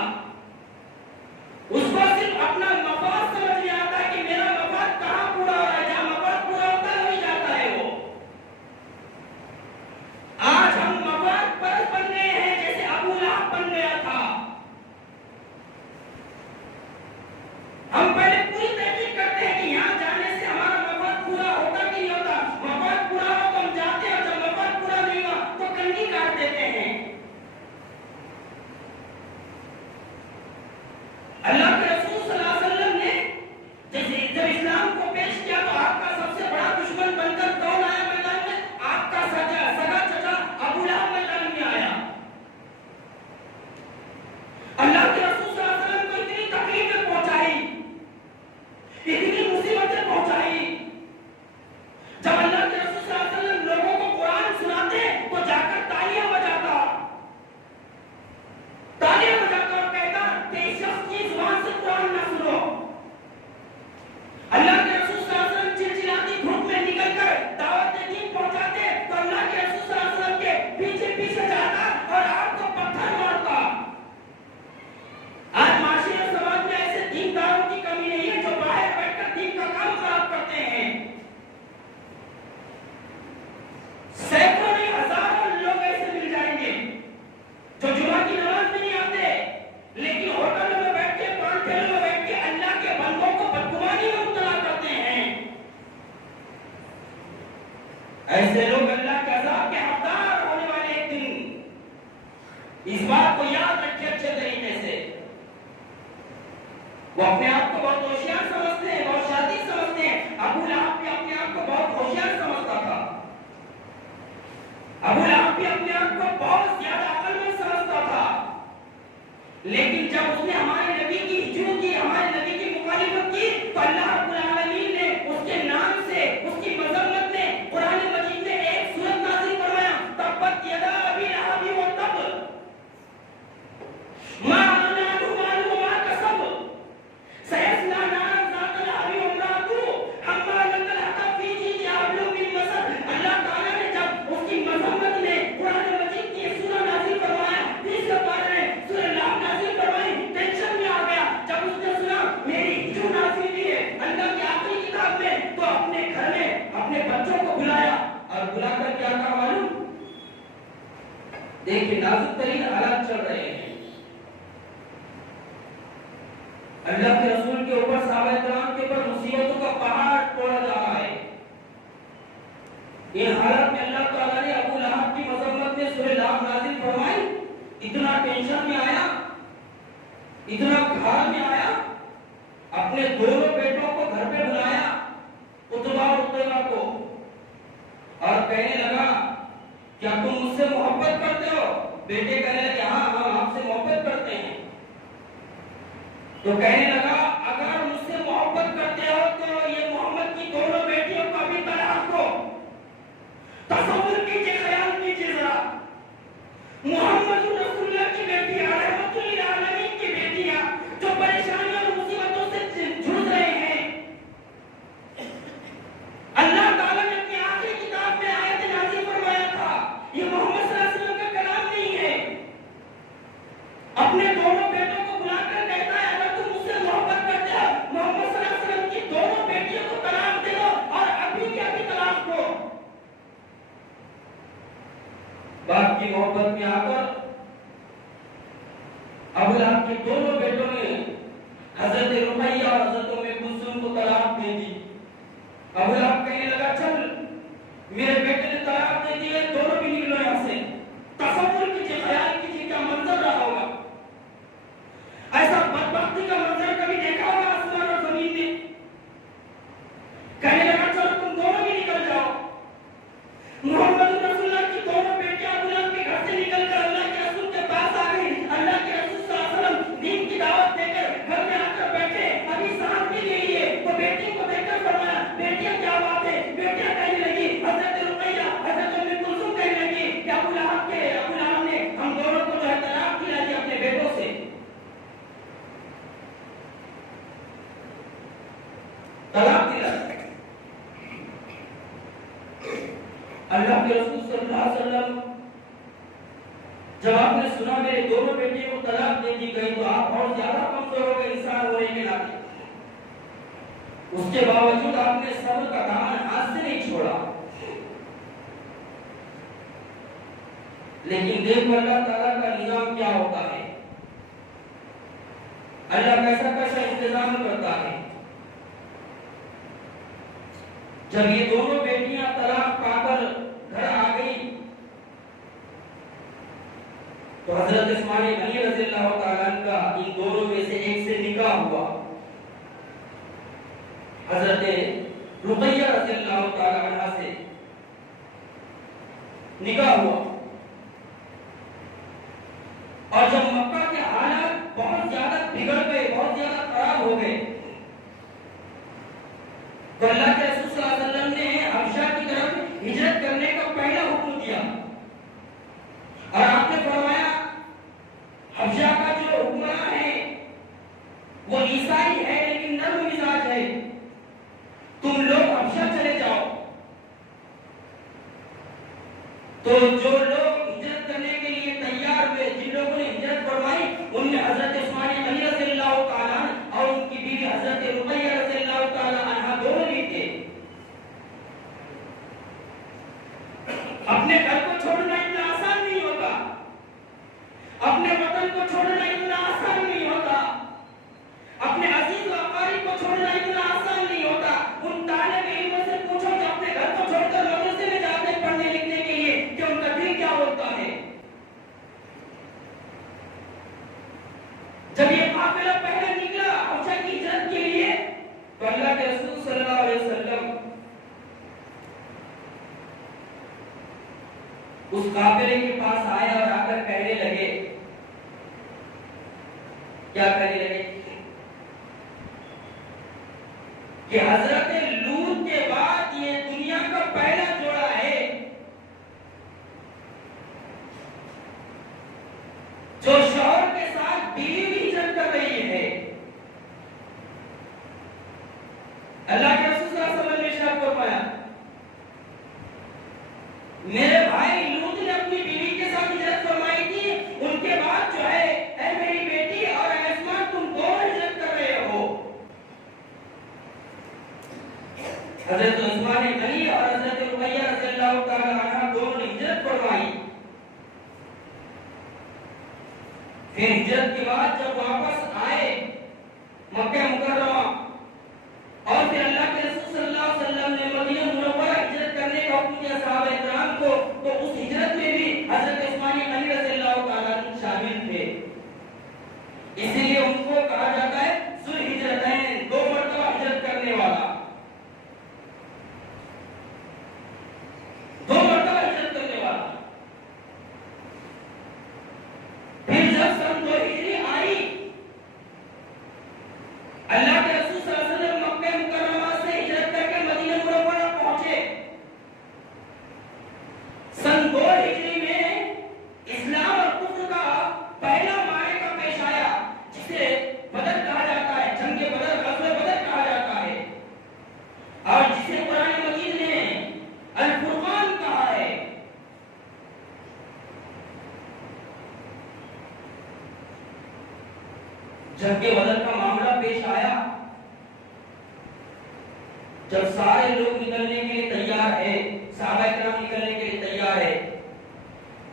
اس کو صرف اپنا مفاد سمجھ میں آتا ہے کہ میرا مفاد کہاں پورا ہو رہا ہے، جہاں مفاد پورا ہوتا ہے وہی جاتا ہے وہ۔ آج ہم مفاد پرست بن گئے ہیں جیسے ابو لہب بن گیا تھا۔ ہم پہلے پوری تحقیق کرتے ہیں کہ یہاں جانے سے ہمارا مفاد پورا ہوتا کہ نہیں ہوتا، مفاد پورا ہو تو ہم جاتے ہیں اور جب مفاد پورا نہیں ہوا تو کنی کاٹ دیتے ہیں۔ اللہ کے رسول صلی اللہ علیہ وسلم نے جب اسلام کو پیش کیا تو آپ کا سب سے بڑا دشمن بن کر کون آیا میدان میں؟ آپ کا سگا چچا ابو لہب میدان میں آیا۔ اللہ کے رسول صلی اللہ علیہ وسلم کو اتنی تکلیفیں پہنچائی، اتنی مصیبتیں پہنچائی، جب اللہ کے رسول صلی اللہ علیہ وسلم لوگوں کو قرآن سناتے تو جا کر تالیاں بجاتا اور کہتا کہ اس شخص کی زبان سے قرآن نہ سنو۔ اللہ کے رسول صلی اللہ علیہ وسلم چلچلاتی دھوپ میں نکل کر دعوت دین پہنچاتے تو اللہ کے رسول صلی اللہ علیہ وسلم کے پیچھے پیچھے جاتا اور آپ کو پتھر مارتا۔ آج معاشرے اور سماج میں ایسے دینداروں کی کمی نہیں ہے جو باہر بیٹھ کر دین کا کام خراب کرتے ہیں۔ سینکڑوں نہیں ہزاروں لوگ ایسے مل جائیں گے جو جمعہ کی نماز میں نہیں آتے لیکن ہوٹلوں میں بیٹھ کے پان ٹھیلوں میں بیٹھ کے اللہ کے بندوں کو بدگمانی میں مبتلا کرتے ہیں۔ ایسے لوگ اللہ کے عذاب کے حقدار ہونے والے ایک دن، اس بات کو یاد رکھے اچھے طریقے سے۔ وہ اپنے آپ کو بہت ہوشیار سمجھتے ہیں، بہت شادی سمجھتے ہیں۔ ابو لہب بھی اپنے آپ کو بہت ہوشیار سمجھتا تھا، ابو لہب بھی اپنے آپ کو بہت زیادہ عقل مند سمجھتا تھا، لیکن جب اس نے ہمارے نبی کی ہجوم کی، ہمارے نبی کی مخالفت کی تو اللہ رب العالمین نے اس کے نام سے، اس کی مذمت میں قرآن مجید میں ایک سورت نازل فرمایا، تبت یدا ابی لہب وتب ما اغنی عنہ مالہ وما کسب سیصلی نارا ذات لہب وامرأتہ حمالۃ الحطب فی جیدہا حبل من مسد۔ اللہ تعالیٰ نے جب اس کی مذمت میں قرآن مجید کی ایک سورہ نازل فرمایا، تیسرے پارے میں سورہ لہب نازل فرمائی، ٹینشن میں آ گیا۔ جب اس نے سنا میری ہجوم نازل ہوئی ہے اللہ کی آخری کتاب میں، تو اپنے گھر میں اپنے بچوں کو بلایا اور بلا کر کیا کہا معلوم؟ دیکھیں نازک ترین حالات چل رہے ہیں، اللہ کے رسول کے اوپر، صحابہ کرام کے اوپر مصیبتوں کا پہاڑ توڑا جا رہا ہے۔ ان حالات میں اللہ تعالیٰ نے ابو لہب کی مذمت میں سورہ لہب نازل فرمائی۔ اتنا ٹینشن میں آیا، اتنا گھر میں آیا، اپنے دونوں بیٹوں کو گھر پہ بلایا، اتبا اور اتبا کو، اور کہنے لگا کیا تم مجھ سے محبت کرتے ہو؟ بیٹے کہنے لگے ہاں ہم آپ سے محبت کرتے ہیں۔ تو کہنے لگا اگر مجھ سے محبت کرتے ہو تو یہ محمد کی دونوں بیٹیوں کو بھی طلاق دو۔ تصور کیجئے، خیال کیجئے ذرا، محمد رسول اللہ کی بیٹیاں، رحمت للعالمین کی بیٹیاں جو پریشانیوں اور مصیبتوں سے جھڑ رہے ہیں، اللہ تعالیٰ نے اپنی آخری کتاب میں آیت نازل فرمایا تھا، یہ محمد صلی اللہ علیہ وسلم کا کلام نہیں ہے۔ اپنے دونوں بیٹوں کو بلا کر کہتا ہے اگر تم مجھ سے محبت کرتے ہو محمد صلی اللہ علیہ وسلم کی دونوں بیٹیوں کو طلاق دے دو اور ابھی کے ابھی طلاق دو۔ باپ کی محبت میں آ کر ابو لہب کے دونوں بیٹوں نے حضرت رقیہ اور حضرت ام کلثوم کو طلاق دے دی۔ ابو لہب کہنے لگا چل میرے بیٹے نے طلاق دے دی ہے، دونوں بھی نکلو یہاں سے. تصور کیجیے، خیال کیجیے کیا منظر رہا ہوگا. ایسا بدبختی کا منظر کبھی دیکھا ہوگا آسمان اور زمین میں؟ کہنے لگا چلو تم دونوں بھی نکل جاؤ. محمد رسول اللہ کی دونوں بیٹیاں غلام کے گھر سے نکل کر اللہ کے رسول کے پاس آ گئی. اللہ کے رسول صلی اللہ علیہ وسلم دین کی دعوت دے کر گھر میں آ کر بیٹھے. ابھی سانس بھی نہیں لیے تو بیٹی کو دیکھ کر فرمایا بیٹیاں کیا بات ہے. بیٹیاں کہنے لگی حضرت رقیہ حضرت ام کلثوم کہنے لگی کہ ابو لہب نے ہم دونوں کو جو ہے طلاق دلا دی اپنے بیٹوں سے. طلاق دلا. اللہ کے رسول صلی اللہ علیہ وسلم جب آپ نے سنا میرے دونوں بیٹیوں کو طلاق دے دی گئی تو آپ بہت زیادہ کمزور ہو گئے انسان ہونے کے ناطے. اس کے باوجود آپ نے صبر کا دامن ہاتھ سے نہیں چھوڑا. لیکن دیکھو اللہ تعالیٰ کا نظام کیا ہوتا ہے. اللہ کیسا کیسا انتظام کرتا ہے. جب یہ دونوں بیٹیاں طلاق پا کر گھر آ گئی تو حضرت عثمان غنی رضی اللہ تعالیٰ عنہ کا ان دونوں میں سے ایک سے نکاح ہوا. حضرت رقیہ رضی اللہ تعالیٰ عنہ سے نکاح ہوا. اور جب مکہ کے حالات بہت زیادہ بگڑ گئے، بہت زیادہ خراب ہو گئے تو اللہ کے رسول صلی اللہ علیہ وسلم نے حبشہ کی طرف ہجرت کرنے کا پہلا حکم دیا. اور آپ نے فرمایا حبشہ کا جو حکمراں ہے وہ عیسائی ہے لیکن نرم مزاج ہے، تم لوگ حبشہ چلے جاؤ. تو جو لوگ ہجرت کرنے کے لیے تیار ہوئے، جن لوگوں نے ہجرت فرمائی، ان میں حضرت عثمان غنی رضی اللہ تعالیٰ عنہ اور ان کی بیوی حضرت رقیہ رضی اللہ تعالیٰ عنہ دونوں بھی تھے. اپنے گھر کو چھوڑنا اتنا آسان نہیں ہوتا، اپنے وطن کو چھوڑنا اتنا آسان نہیں ہوتا، اپنے عزیز و اقارب کو چھوڑنا اتنا آسان نہیں ہوتا. ان طالب علموں سے پوچھو کہ اپنے گھر کو چھوڑ کر مدرسے میں جاتے ہیں پڑھنے لکھنے کے لیے کہ ان کا دل کیا بولتا ہے. جب یہ قافلہ پہلے نکلا حبشہ کی ہجرت کے لیے تو اللہ کے رسول صلی اللہ علیہ وسلم اس قافلے کے پاس آئے اور آ کر کہنے لگے، کیا کہنے لگے کہ حضرت لوط کے بعد یہ دنیا کا پہلا جوڑا ہے جو شوہر کے ساتھ بیوی بھی ہجرت کر رہی ہے. اللہ کے رسول صلی اللہ علیہ وسلم نے ارشاد فرمایا میرے بھائی لوط نے اپنی بیوی کے ساتھ ہجرت فرمائی تھی، ان کے بعد جو ہے اے میری بیٹی اور اے عثمان تم دونوں ہجرت کر رہے ہو. حضرت عثمان غنی اور حضرت رقیہ رضی اللہ تعالیٰ عنہ دونوں نے ہجرت فرمائی. پھر ہجرت کے بعد جب واپس آئے مکہ مکرمہ اور پھر اللہ کے رسول صلی اللہ علیہ وسلم نے مدینہ منورہ ہجرت کرنے کا حکم دیا صحابہ کرام کو، تو اس ہجرت میں بھی حضرت عثمان غنی رضی اللہ تعالیٰ عنہ شامل تھے. اسی لیے ان کو کہا جاتا ہے ذو الہجرتین، دو مرتبہ ہجرت کرنے والا، دو مرتبہ ہجرت کرنے والا. پھر جب سن 2 ہجری آئی اللہ کے رسول صلی اللہ علیہ وسلم مکہ مکرمہ سے ہجرت کر کے مدینہ منورہ پہنچے. سن 2 ہجری میں اسلام اور کفر کا پہلا معرکہ پیش آیا جسے بدر کہا جاتا ہے، جنگ بدر، غزوہ بدر کہا جاتا ہے، اور جسے قرآن مجید نے الفرقان کہا ہے. جنگ بدر کا معاملہ پیش آیا جب سارے لوگ نکلنے کے لیے تیار ہے، صحابہ کرام نکلنے کے لیے تیار ہے،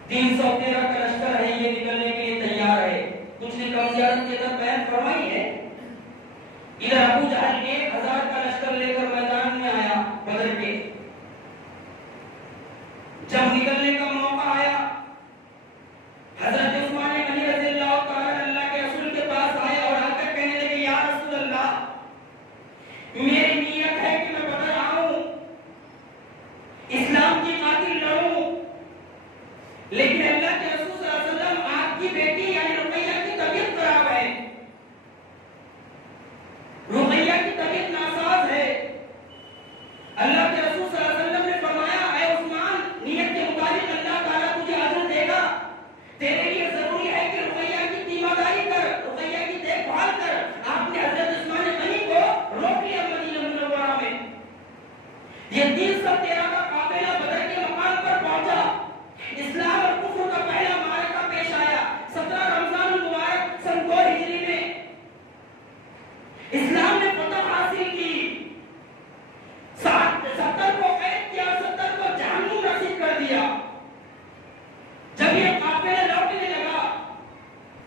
313 کا لشکر ہے یہ نکلنے کے لیے تیار ہے. کچھ نے کم زیادہ کی ادھر بیان فرمائی ہے. ادھر ابو جہل 1000 کا لشکر لے کر میدان میں آیا بدر کے، جب نکلنے کا موقع آیا حضرت عثمان غنی رضی اللہ تعالی اللہ کے رسول کے پاس آئے اور آ کر کہنے لگے یا رسول اللہ میری نیت ہے کہ میں بدر آؤں اسلام کی خاطر لڑوں لیکن اللہ کے رسول صلی اللہ علیہ وسلم آپ کی بیٹی یعنی رقیہ کی طبیعت خراب ہے رقیہ کی طبیعت ناساز ہے اللہ کے رسول صلی اللہ علیہ وسلم نے فرمایا اے عثمان نیت کے مطابق اللہ تعالیٰ تجھے اجر دے گا تیرے لیے ضروری ہے کہ رقیہ کی تیمارداری کر رقیہ کی دیکھ بھال کر آپ نے حضرت عثمان غنی کو روک لیا مدینہ منورہ میں یہ 313 کا قافلہ بدر کے مقام پر پہنچا اسلام اور کفر کا پہلا معرکہ پیش آیا 17 رمضان المبارک سن 2 ہجری میں اسلام نے فتح حاصل کی 70 کو قید کیا 70 کو جہنم رسید کر دیا جب یہ قافلہ لوٹنے لگا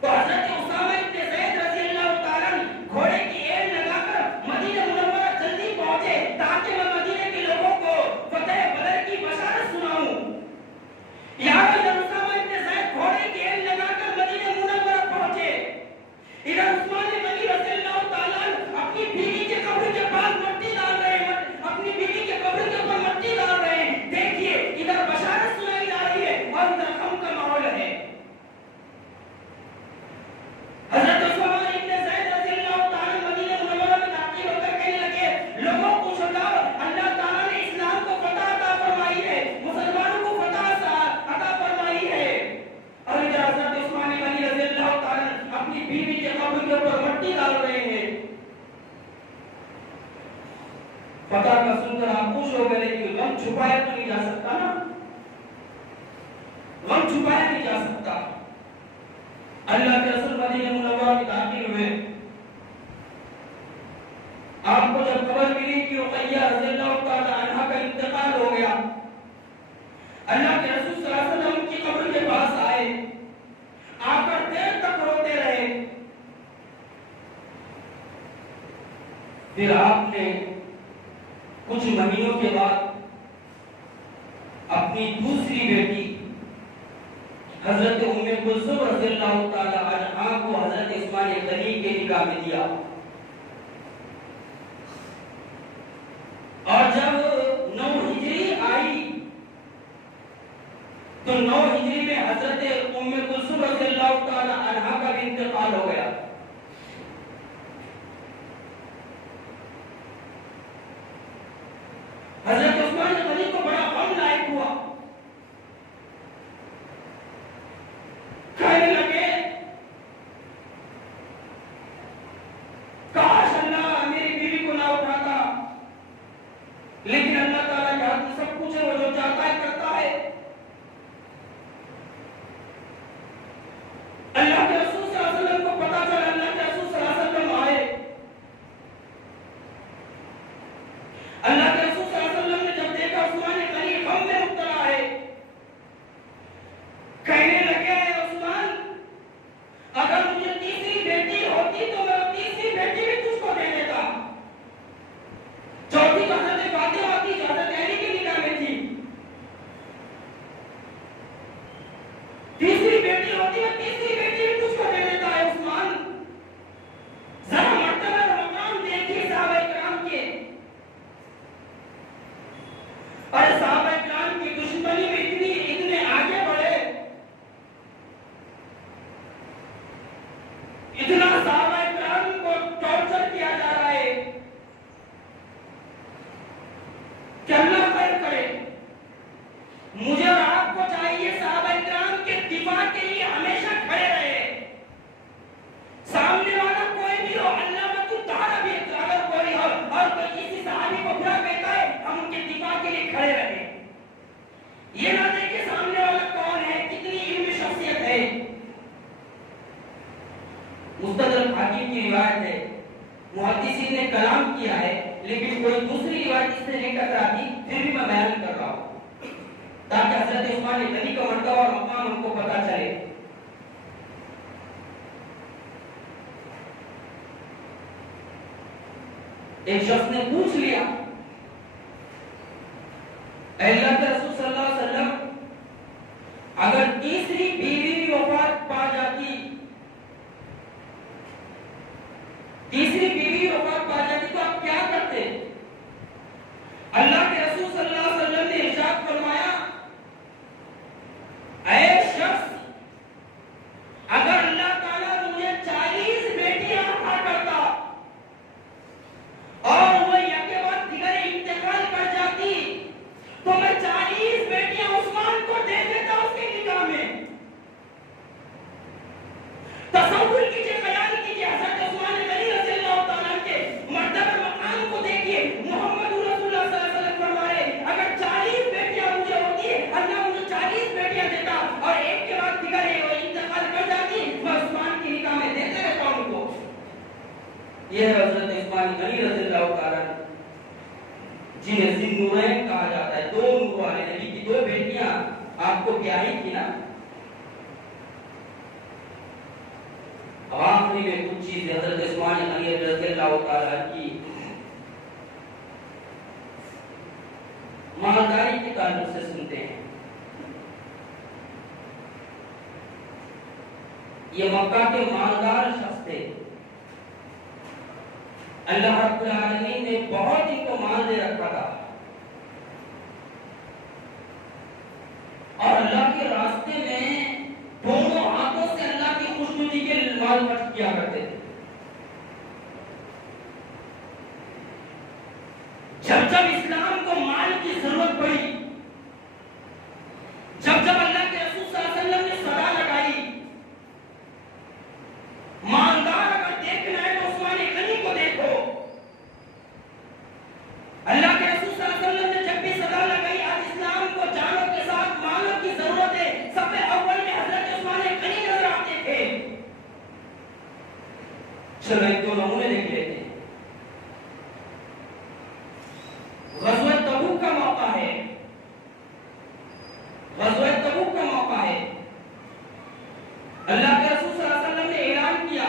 تو حضرت اسامہ ابن زید رضی اللہ تعالیٰ گھوڑے کی ایڑ لگا کر مدینہ منورہ جلدی پہنچے تاکہ میں مدینہ کے لوگوں کو فتح بدر کی بشارت سناؤں یہاں ادھر اسامہ ابن زید گھوڑے کی ایڑ لگا کر مدینہ منورہ پہنچے ادھر عثمان غنی رضی اللہ تعالیٰ اپنی بیوی کے قبر کے پاس مٹی ڈال رہے ہیں اپنی بیوی کے قبر کے اوپر مٹی ڈال رہے ہیں دیکھیے ادھر بشارت سنائی جا رہی ہے اور ادھر غم کا ماحول ہے حضرت عثمان ابن زید رضی اللہ تعالیٰ مدینہ منورہ میں داخل ہو کر کہنے لگے لوگوں کو سمجھاؤ اللہ تعالیٰ نے اسلام کو فتح عطا فرمائی ہے مسلمانوں کو فتح عطا فرمائی ہے اور ادھر حضرت عثمان غنی رضی اللہ تعالیٰ اپنی بیوی کے قبر کے اوپر مٹی ڈال رہے ہیں فتح کا سن کر آپ خوش ہو گئے لیکن غم چھپایا تو نہیں جا سکتا نا غم چھپایا نہیں جا سکتا اللہ کے رسول مدینہ منورہ میں داخل ہوئے آپ کو جب خبر ملی کہ رقیہ رضی اللہ تعالی عنہا کا انتقال ہو گیا اللہ کے رسول صلی اللہ علیہ وسلم کی قبر کے پاس آئے آ کر دیر تک روتے رہے پھر آپ نے کچھ مہینوں کے بعد اپنی دوسری بیٹی حضرت ام کلثوم رضی اللہ تعالی عنہا کو حضرت عثمان غنی کے نکاح میں دیا اور جب 9 ہجری آئی تو 9 ہجری میں حضرت ام کلثوم رضی اللہ تعالی عنہا کا بھی انتقال ہو گیا حضرت عثمان غنی کو بڑا غم لاحق ہوا کہنے لگے کاش اللہ میری بیوی کو نہ اٹھاتا لیکن اللہ تعالیٰ کے ہاتھ میں سب کچھ ہے وہ جو چاہتا ہے کرتا ہے اللہ کے رسول صلی اللہ علیہ وسلم کو پتا چلا اللہ کے رسول صلی اللہ علیہ وسلم آئے اللہ کے رسول صلی اللہ علیہ وسلم نے جب دیکھا عثمان غنی غم میں مبتلا ہے کہنے لگے عثمان اگر مجھے تیسری بیٹی ہوتی تو میں تیسری بیٹی بھی تجھ کو دے دیتا چوتھی حضرت فاطمہ کی حضرت علی کی نکاح میں تھی تیسری بیٹی ہوتی میں تیسری بیٹی بھی تجھ کو دے دیتا ہے عثمان ذرا مرتبہ اور مقام دیکھیے صحابہ کرام کے اور صحابہ کرام کی دشمنی میں اتنے آگے بڑھے اتنا صحابہ کرام کو ٹارچر کیا جا رہا ہے کہ اللہ خیر کرے مجھے اور آپ کو چاہیے صحابہ کرام کے دفاع کے لیے ہمیشہ کھڑے رہے سامنے والا کوئی بھی ہو اللہ میں تو تارا بھی اگر کوئی ہو اور کوئی کسی صحابی کو برا کہتا ہے ہم ان کے دفاع کے لیے کھڑے رہے یہ نہ دیکھیں سامنے والا کون ہے کتنی علمی شخصیت ہے مستدرک حاکم کی روایت ہے محدثین نے کلام کیا ہے لیکن کوئی دوسری روایت اس سے نہیں ٹکراتی پھر بھی میں بیان کر رہا ہوں تاکہ حضرت عثمان غنی کا مرتبہ اور مقام ان کو پتہ چلے ایک شخص نے پوچھ لیا اے اللہ کے رسول صلی اللہ علیہ وسلم اگر تیسری بیوی بھی وفات پا جاتی، تو آپ کیا کرتے؟ اللہ کے رسول صلی اللہ علیہ وسلم نے ارشاد فرمایا، اے شخص، اگر اللہ تعالیٰ مجھے 40 بیٹیاں عطا کرتا اور وہ یک کے بعد دیگر انتقال کر جاتی تو میں 40 بیٹیاں عثمان کو دے دیتا اس کے نکاح میں۔ تصور کیجئے، خیال کیجئے، حضرت عثمان غنی رضی اللہ تعالیٰ کے مرتبہ مقام کو دیکھیے۔ محمد رسول اللہ صلی اللہ علیہ وسلم فرمائے، اگر 40 بیٹیاں مجھے ہوتی، اللہ مجھے 40 بیٹیاں دیتا اور ایک کے بعد دیگر انتقال کر جاتی، میں عثمان کی نکاح میں دیتے رہتا ان کو۔ یہ ہے حضرت عثمان غنی رضی اللہ تعالیٰ جنہیں ذی نورین کہا جاتا ہے، 2 نور والے نبی کی 2 بیٹیاں آپ کو پیاری تھی نا۔ آخری میں کچھ چیزیں حضرت عثمان غنی رضی اللہ تعالیٰ کی مالداری کے تعلق سے سنتے ہیں۔ یہ مکہ کے مالدار شخص تھے، اللہ رب العالمین نے بہت ان کو مال دے رکھا تھا اور اللہ کے راستے میں دونوں ہاتھوں سے اللہ کی خوشنودی کے مال خرچ کیا کرتے تھے۔ جب جب اسلام کو مال کی ضرورت پڑی، جب جب اللہ کے رسول صلی اللہ علیہ وسلم نے صدا لگائی، مالدار اگر دیکھنا ہے تو عثمان غنی کو دیکھو۔ اللہ کے رسول صلی اللہ علیہ وسلم نے جب بھی صدا لگائی، آج اسلام کو جانوں کے ساتھ مالوں کی ضرورت ہے، صف اول میں حضرت عثمان غنی نظر آتے تھے۔ چلو ایک 2 نمونے دیکھ لیتے ہیں۔ غزوہ تبوک کا موقع ہے، غزوہ تبوک کا موقع ہے۔ اللہ کے رسول صلی اللہ علیہ وسلم نے اعلان کیا،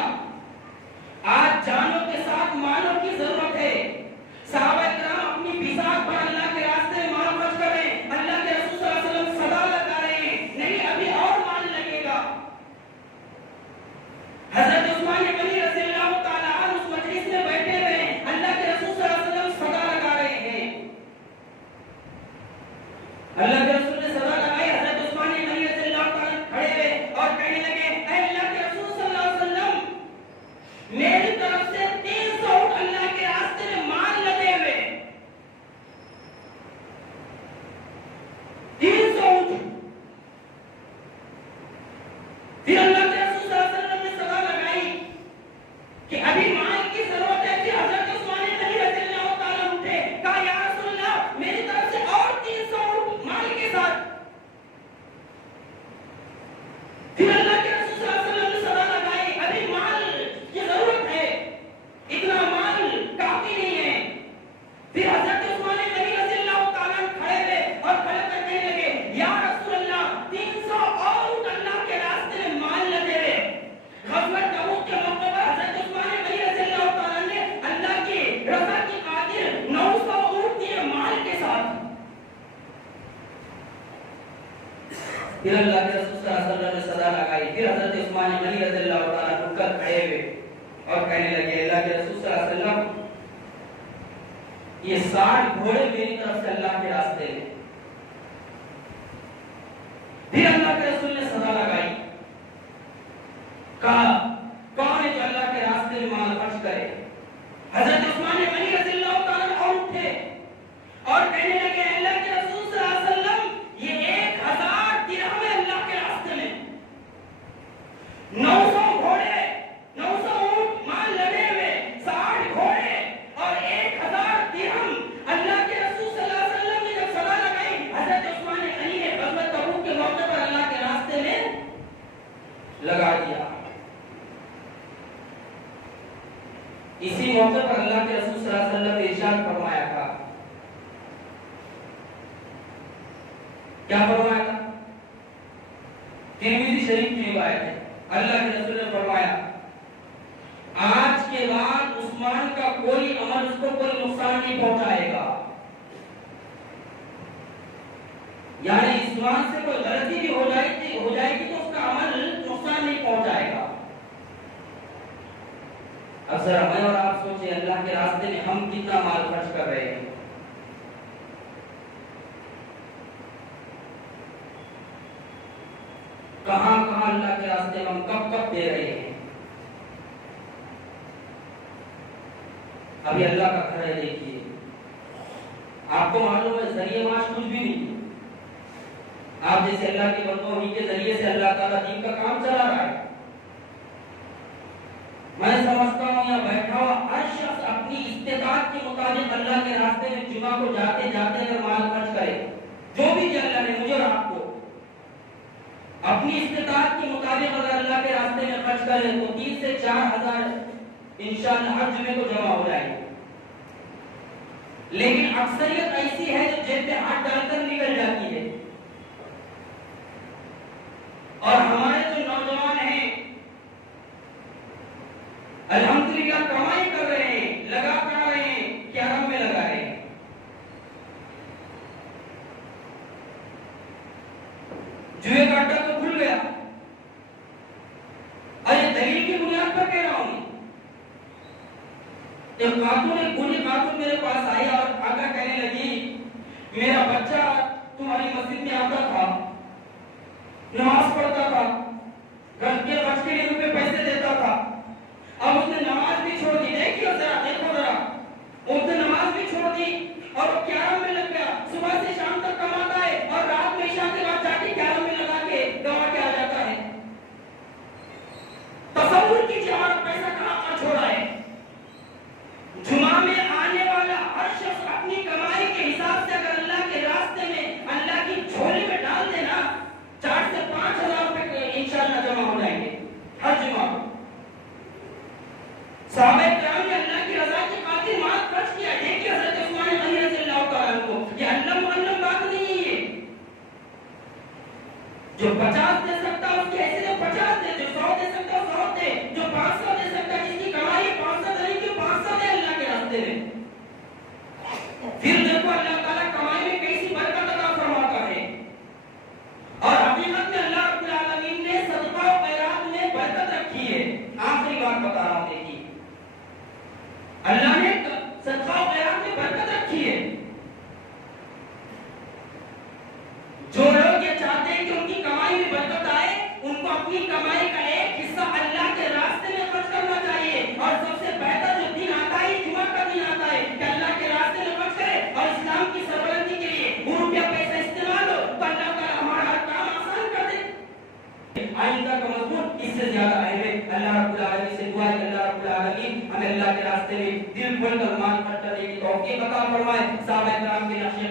آج جانوں کے ساتھ مالوں کی ضرورت ہے۔ صحابہ کرام اپنی بساط پر اللہ کے راستے میں مال خرچ کر رہے ہیں۔ اللہ کے رسول صلی اللہ علیہ وسلم صدا لگا رہے ہیں، نہیں ابھی اور مال لگے گا۔ حضرت عثمان غنی رضی اللہ تعالیٰ عنہ اس مجلس میں بیٹھے ہوئے ہیں، اللہ کے رسول صلی اللہ علیہ وسلم صدا لگا رہے ہیں۔ اللہ کے رسول نے صدا لگائی، حضرت عثمان غنی رضی اللہ تعالیٰ کھڑے ہوئے اور کہنے لگے، اے اللہ کے رسول صلی اللہ علیہ وسلم، میری طرف سے 300 اونٹ اللہ کے راستے میں مال لگے ہوئے، 300 اونٹ۔ پھر اللہ کے رسول صلی اللہ علیہ وسلم نے صدا لگائی کہ ابھی مال کی ضرورت ہے۔ پھر حضرت عثمان غنی رضی اللہ تعالیٰ اٹھے، کہا یا رسول اللہ، میری طرف سے اور 300 اونٹ مال کے ساتھ۔ پھر اللہ کے رسول صلی اللہ علیہ وسلم نے صدا لگائی، ابھی مال کی ضرورت ہے، اتنا مال کافی نہیں ہے۔ پھر حضرت عثمان غنی رضی اللہ تعالیٰ کھڑے ہوئے اور کھڑے کر کہنے لگے، یا رسول اللہ، 300 اور اونٹ اللہ کے راستے میں مال لگے ہوئے۔ غزوہ تبوک کے موقع پر حضرت عثمان غنی رضی اللہ تعالیٰ نے اللہ کی رضا کی خاطر 900 اونٹ دیے مال کے ساتھ۔ پھر اللہ کے رسول صلی اللہ علیہ وسلم نے صدا لگائی، پھر حضرت عثمان غنی رضی اللہ تعالیٰ اٹھ کر کھڑے ہوئے اور کہنے لگے، اللہ کے رسول صلی اللہ علیہ وسلم، یہ 60 گھوڑے میری طرف سے اللہ کے راستے میں۔ پھر اللہ کے رسول نے صدا لگائی، کہا کون ہے جو اللہ کے راستے میں مال خرچ کرے؟ حضرت عثمان غنی رضی اللہ تعالیٰ اور اٹھے اور کہنے لگے، اللہ کے رسول صلی اللہ علیہ وسلم، یہ 1000 درہم ہے اللہ کے راستے میں، 900 گھوڑے، 900 اونٹ مال لگے ہوئے، 60 گھوڑے اور 1000 درہم۔ اللہ کے رسول صلی اللہ علیہ وسلم نے جب صدا لگائی، حضرت عثمان غنی نے غزوہ تبوک کے موقع پر اللہ کے راستے میں لگا دیا۔ اسی موقع پر اللہ کے رسول صلی اللہ علیہ وسلم نے ارشاد فرمایا تھا، کیا فرمایا تھا؟ ترمذی شریف کی روایت ہے، اللہ کے رسول نے فرمایا، آج کے بعد عثمان کا کوئی عمل اس کو کوئی نقصان نہیں پہنچائے گا۔ یعنی اس زبان سے کوئی غلطی بھی ہو جائے گی تو اس کا عمل نقصان نہیں پہنچائے گا۔ اب ذرا میں اور آپ سوچیں اللہ کے راستے میں ہم کتنا مال خرچ کر رہے ہیں، کہاں کہاں اللہ کے راستے میں ہم کب کب دے رہے ہیں۔ ابھی اللہ کا گھر ہے، دیکھیے آپ کو معلوم ہے ذریعہ معاش کچھ بھی نہیں، آپ جیسے اللہ کے بندوں ہی کے ذریعے سے اللہ تعالیٰ دین کا کام چلا رہا ہے۔ میں سمجھتا ہوں یہاں بیٹھا ہوا ہر شخص اپنی استطاعت کے مطابق اللہ کے راستے میں جمعہ کو جاتے جاتے اگر مال خرچ کرے، جو بھی دیا اللہ نے مجھے اور آپ کو، اپنی استطاعت کے مطابق اگر اللہ کے راستے میں خرچ کرے تو 3 سے 4 ہزار انشاءاللہ ہر جمعے کو جمع ہو جائے گا۔ لیکن اکثریت ایسی ہے جو جیب میں ہاتھ ڈال کر نکل جاتی ہے، اور ہمارے جو نوجوان ہیں الحمدللہ کمائی کر رہے ہیں، لگا کر رہے ہیں، کیرم میں لگا رہے ہیں۔ جوئے کا اڈا تو کھل گیا، اور یہ دلیل کی بنیاد پر کہہ رہا ہوں۔ ایک بوڑھی خاتون میرے پاس آئی اور آ کر کہنے لگی میرا بچہ تمہاری مسجد میں آتا تھا، نماز پڑھتا تھا، گھر کے خرچ کے لیے روپے پیسے دیتا تھا، اب اس نے نماز بھی چھوڑ دی۔ دیکھو ذرا اس نے نماز بھی چھوڑ دی اور وہ کیرم میں لگ گیا، صبح سے شام تک کماتا ہے اور رات میں عشاء کے بعد جا کے کیرم میں لگا کے گوا کے آ جاتا ہے۔ تصور کیجیے ہمارا پیسہ کہاں خرچ ہو رہا ہے۔ جمعہ میں آنے والا ہر شخص اپنی کمائی کے حساب سے اگر اللہ کے راستے میں اللہ کی جھولی میں ڈال دینا 4 سے 5 ہزار روپے انشاءاللہ جمع ہو جائیں گے ہر جمعہ کو۔ صحابہ کرام نے اللہ کی رضا کی خاطر مال خرچ کیا۔ دیکھیے حضرت عثمان غنی رضی اللہ تعالیٰ عنہ کو، یہ اللہ معلم بات نہیں ہے۔ جو 50 دے سکتا اس کے حیثیت 50 دے، جو 100 دے سکتا 100 دے، جو 500 دے سکتا جس کی کمائی 500 نہیں کہ 500 دے اللہ کے راستے میں۔ پھر دیکھو اللہ تعالیٰ کمائی میں کیسی برکت عطا فرماتا ہے، اور حقیقت میں اللہ رب العالمین نے صدقہ و خیرات میں برکت رکھی ہے۔ آخری بات بتا رہا ہوں، دیکھیے اللہ نے صدقہ و خیرات میں برکت رکھی ہے۔ جو لوگ یہ چاہتے ہیں کہ ان کی کمائی میں برکت آئے، ان کو اپنی کمائی کا ایک حصہ اللہ کے راستے میں خرچ کرنا چاہیے، اور سب سے بہتر جو دن آتا ہے جمعہ کا دن آتا ہے کہ اللہ کے راستے میں خرچ کرے اور اسلام کی سربلندی کے لیے وہ روپیہ پیسہ استعمال ہو تو اللہ تعالیٰ ہمارا ہر کام آسان کر دے۔ آئندہ کا مضمون اس سے زیادہ اہم ہے۔ اللہ رب العالمین سے دعا ہے کہ اللہ رب العالمین ہمیں اللہ کے راستے میں دل کھول کر مال خرچ کرنے کی توفیق عطا فرمائے۔ صحابہ کرام کے نقش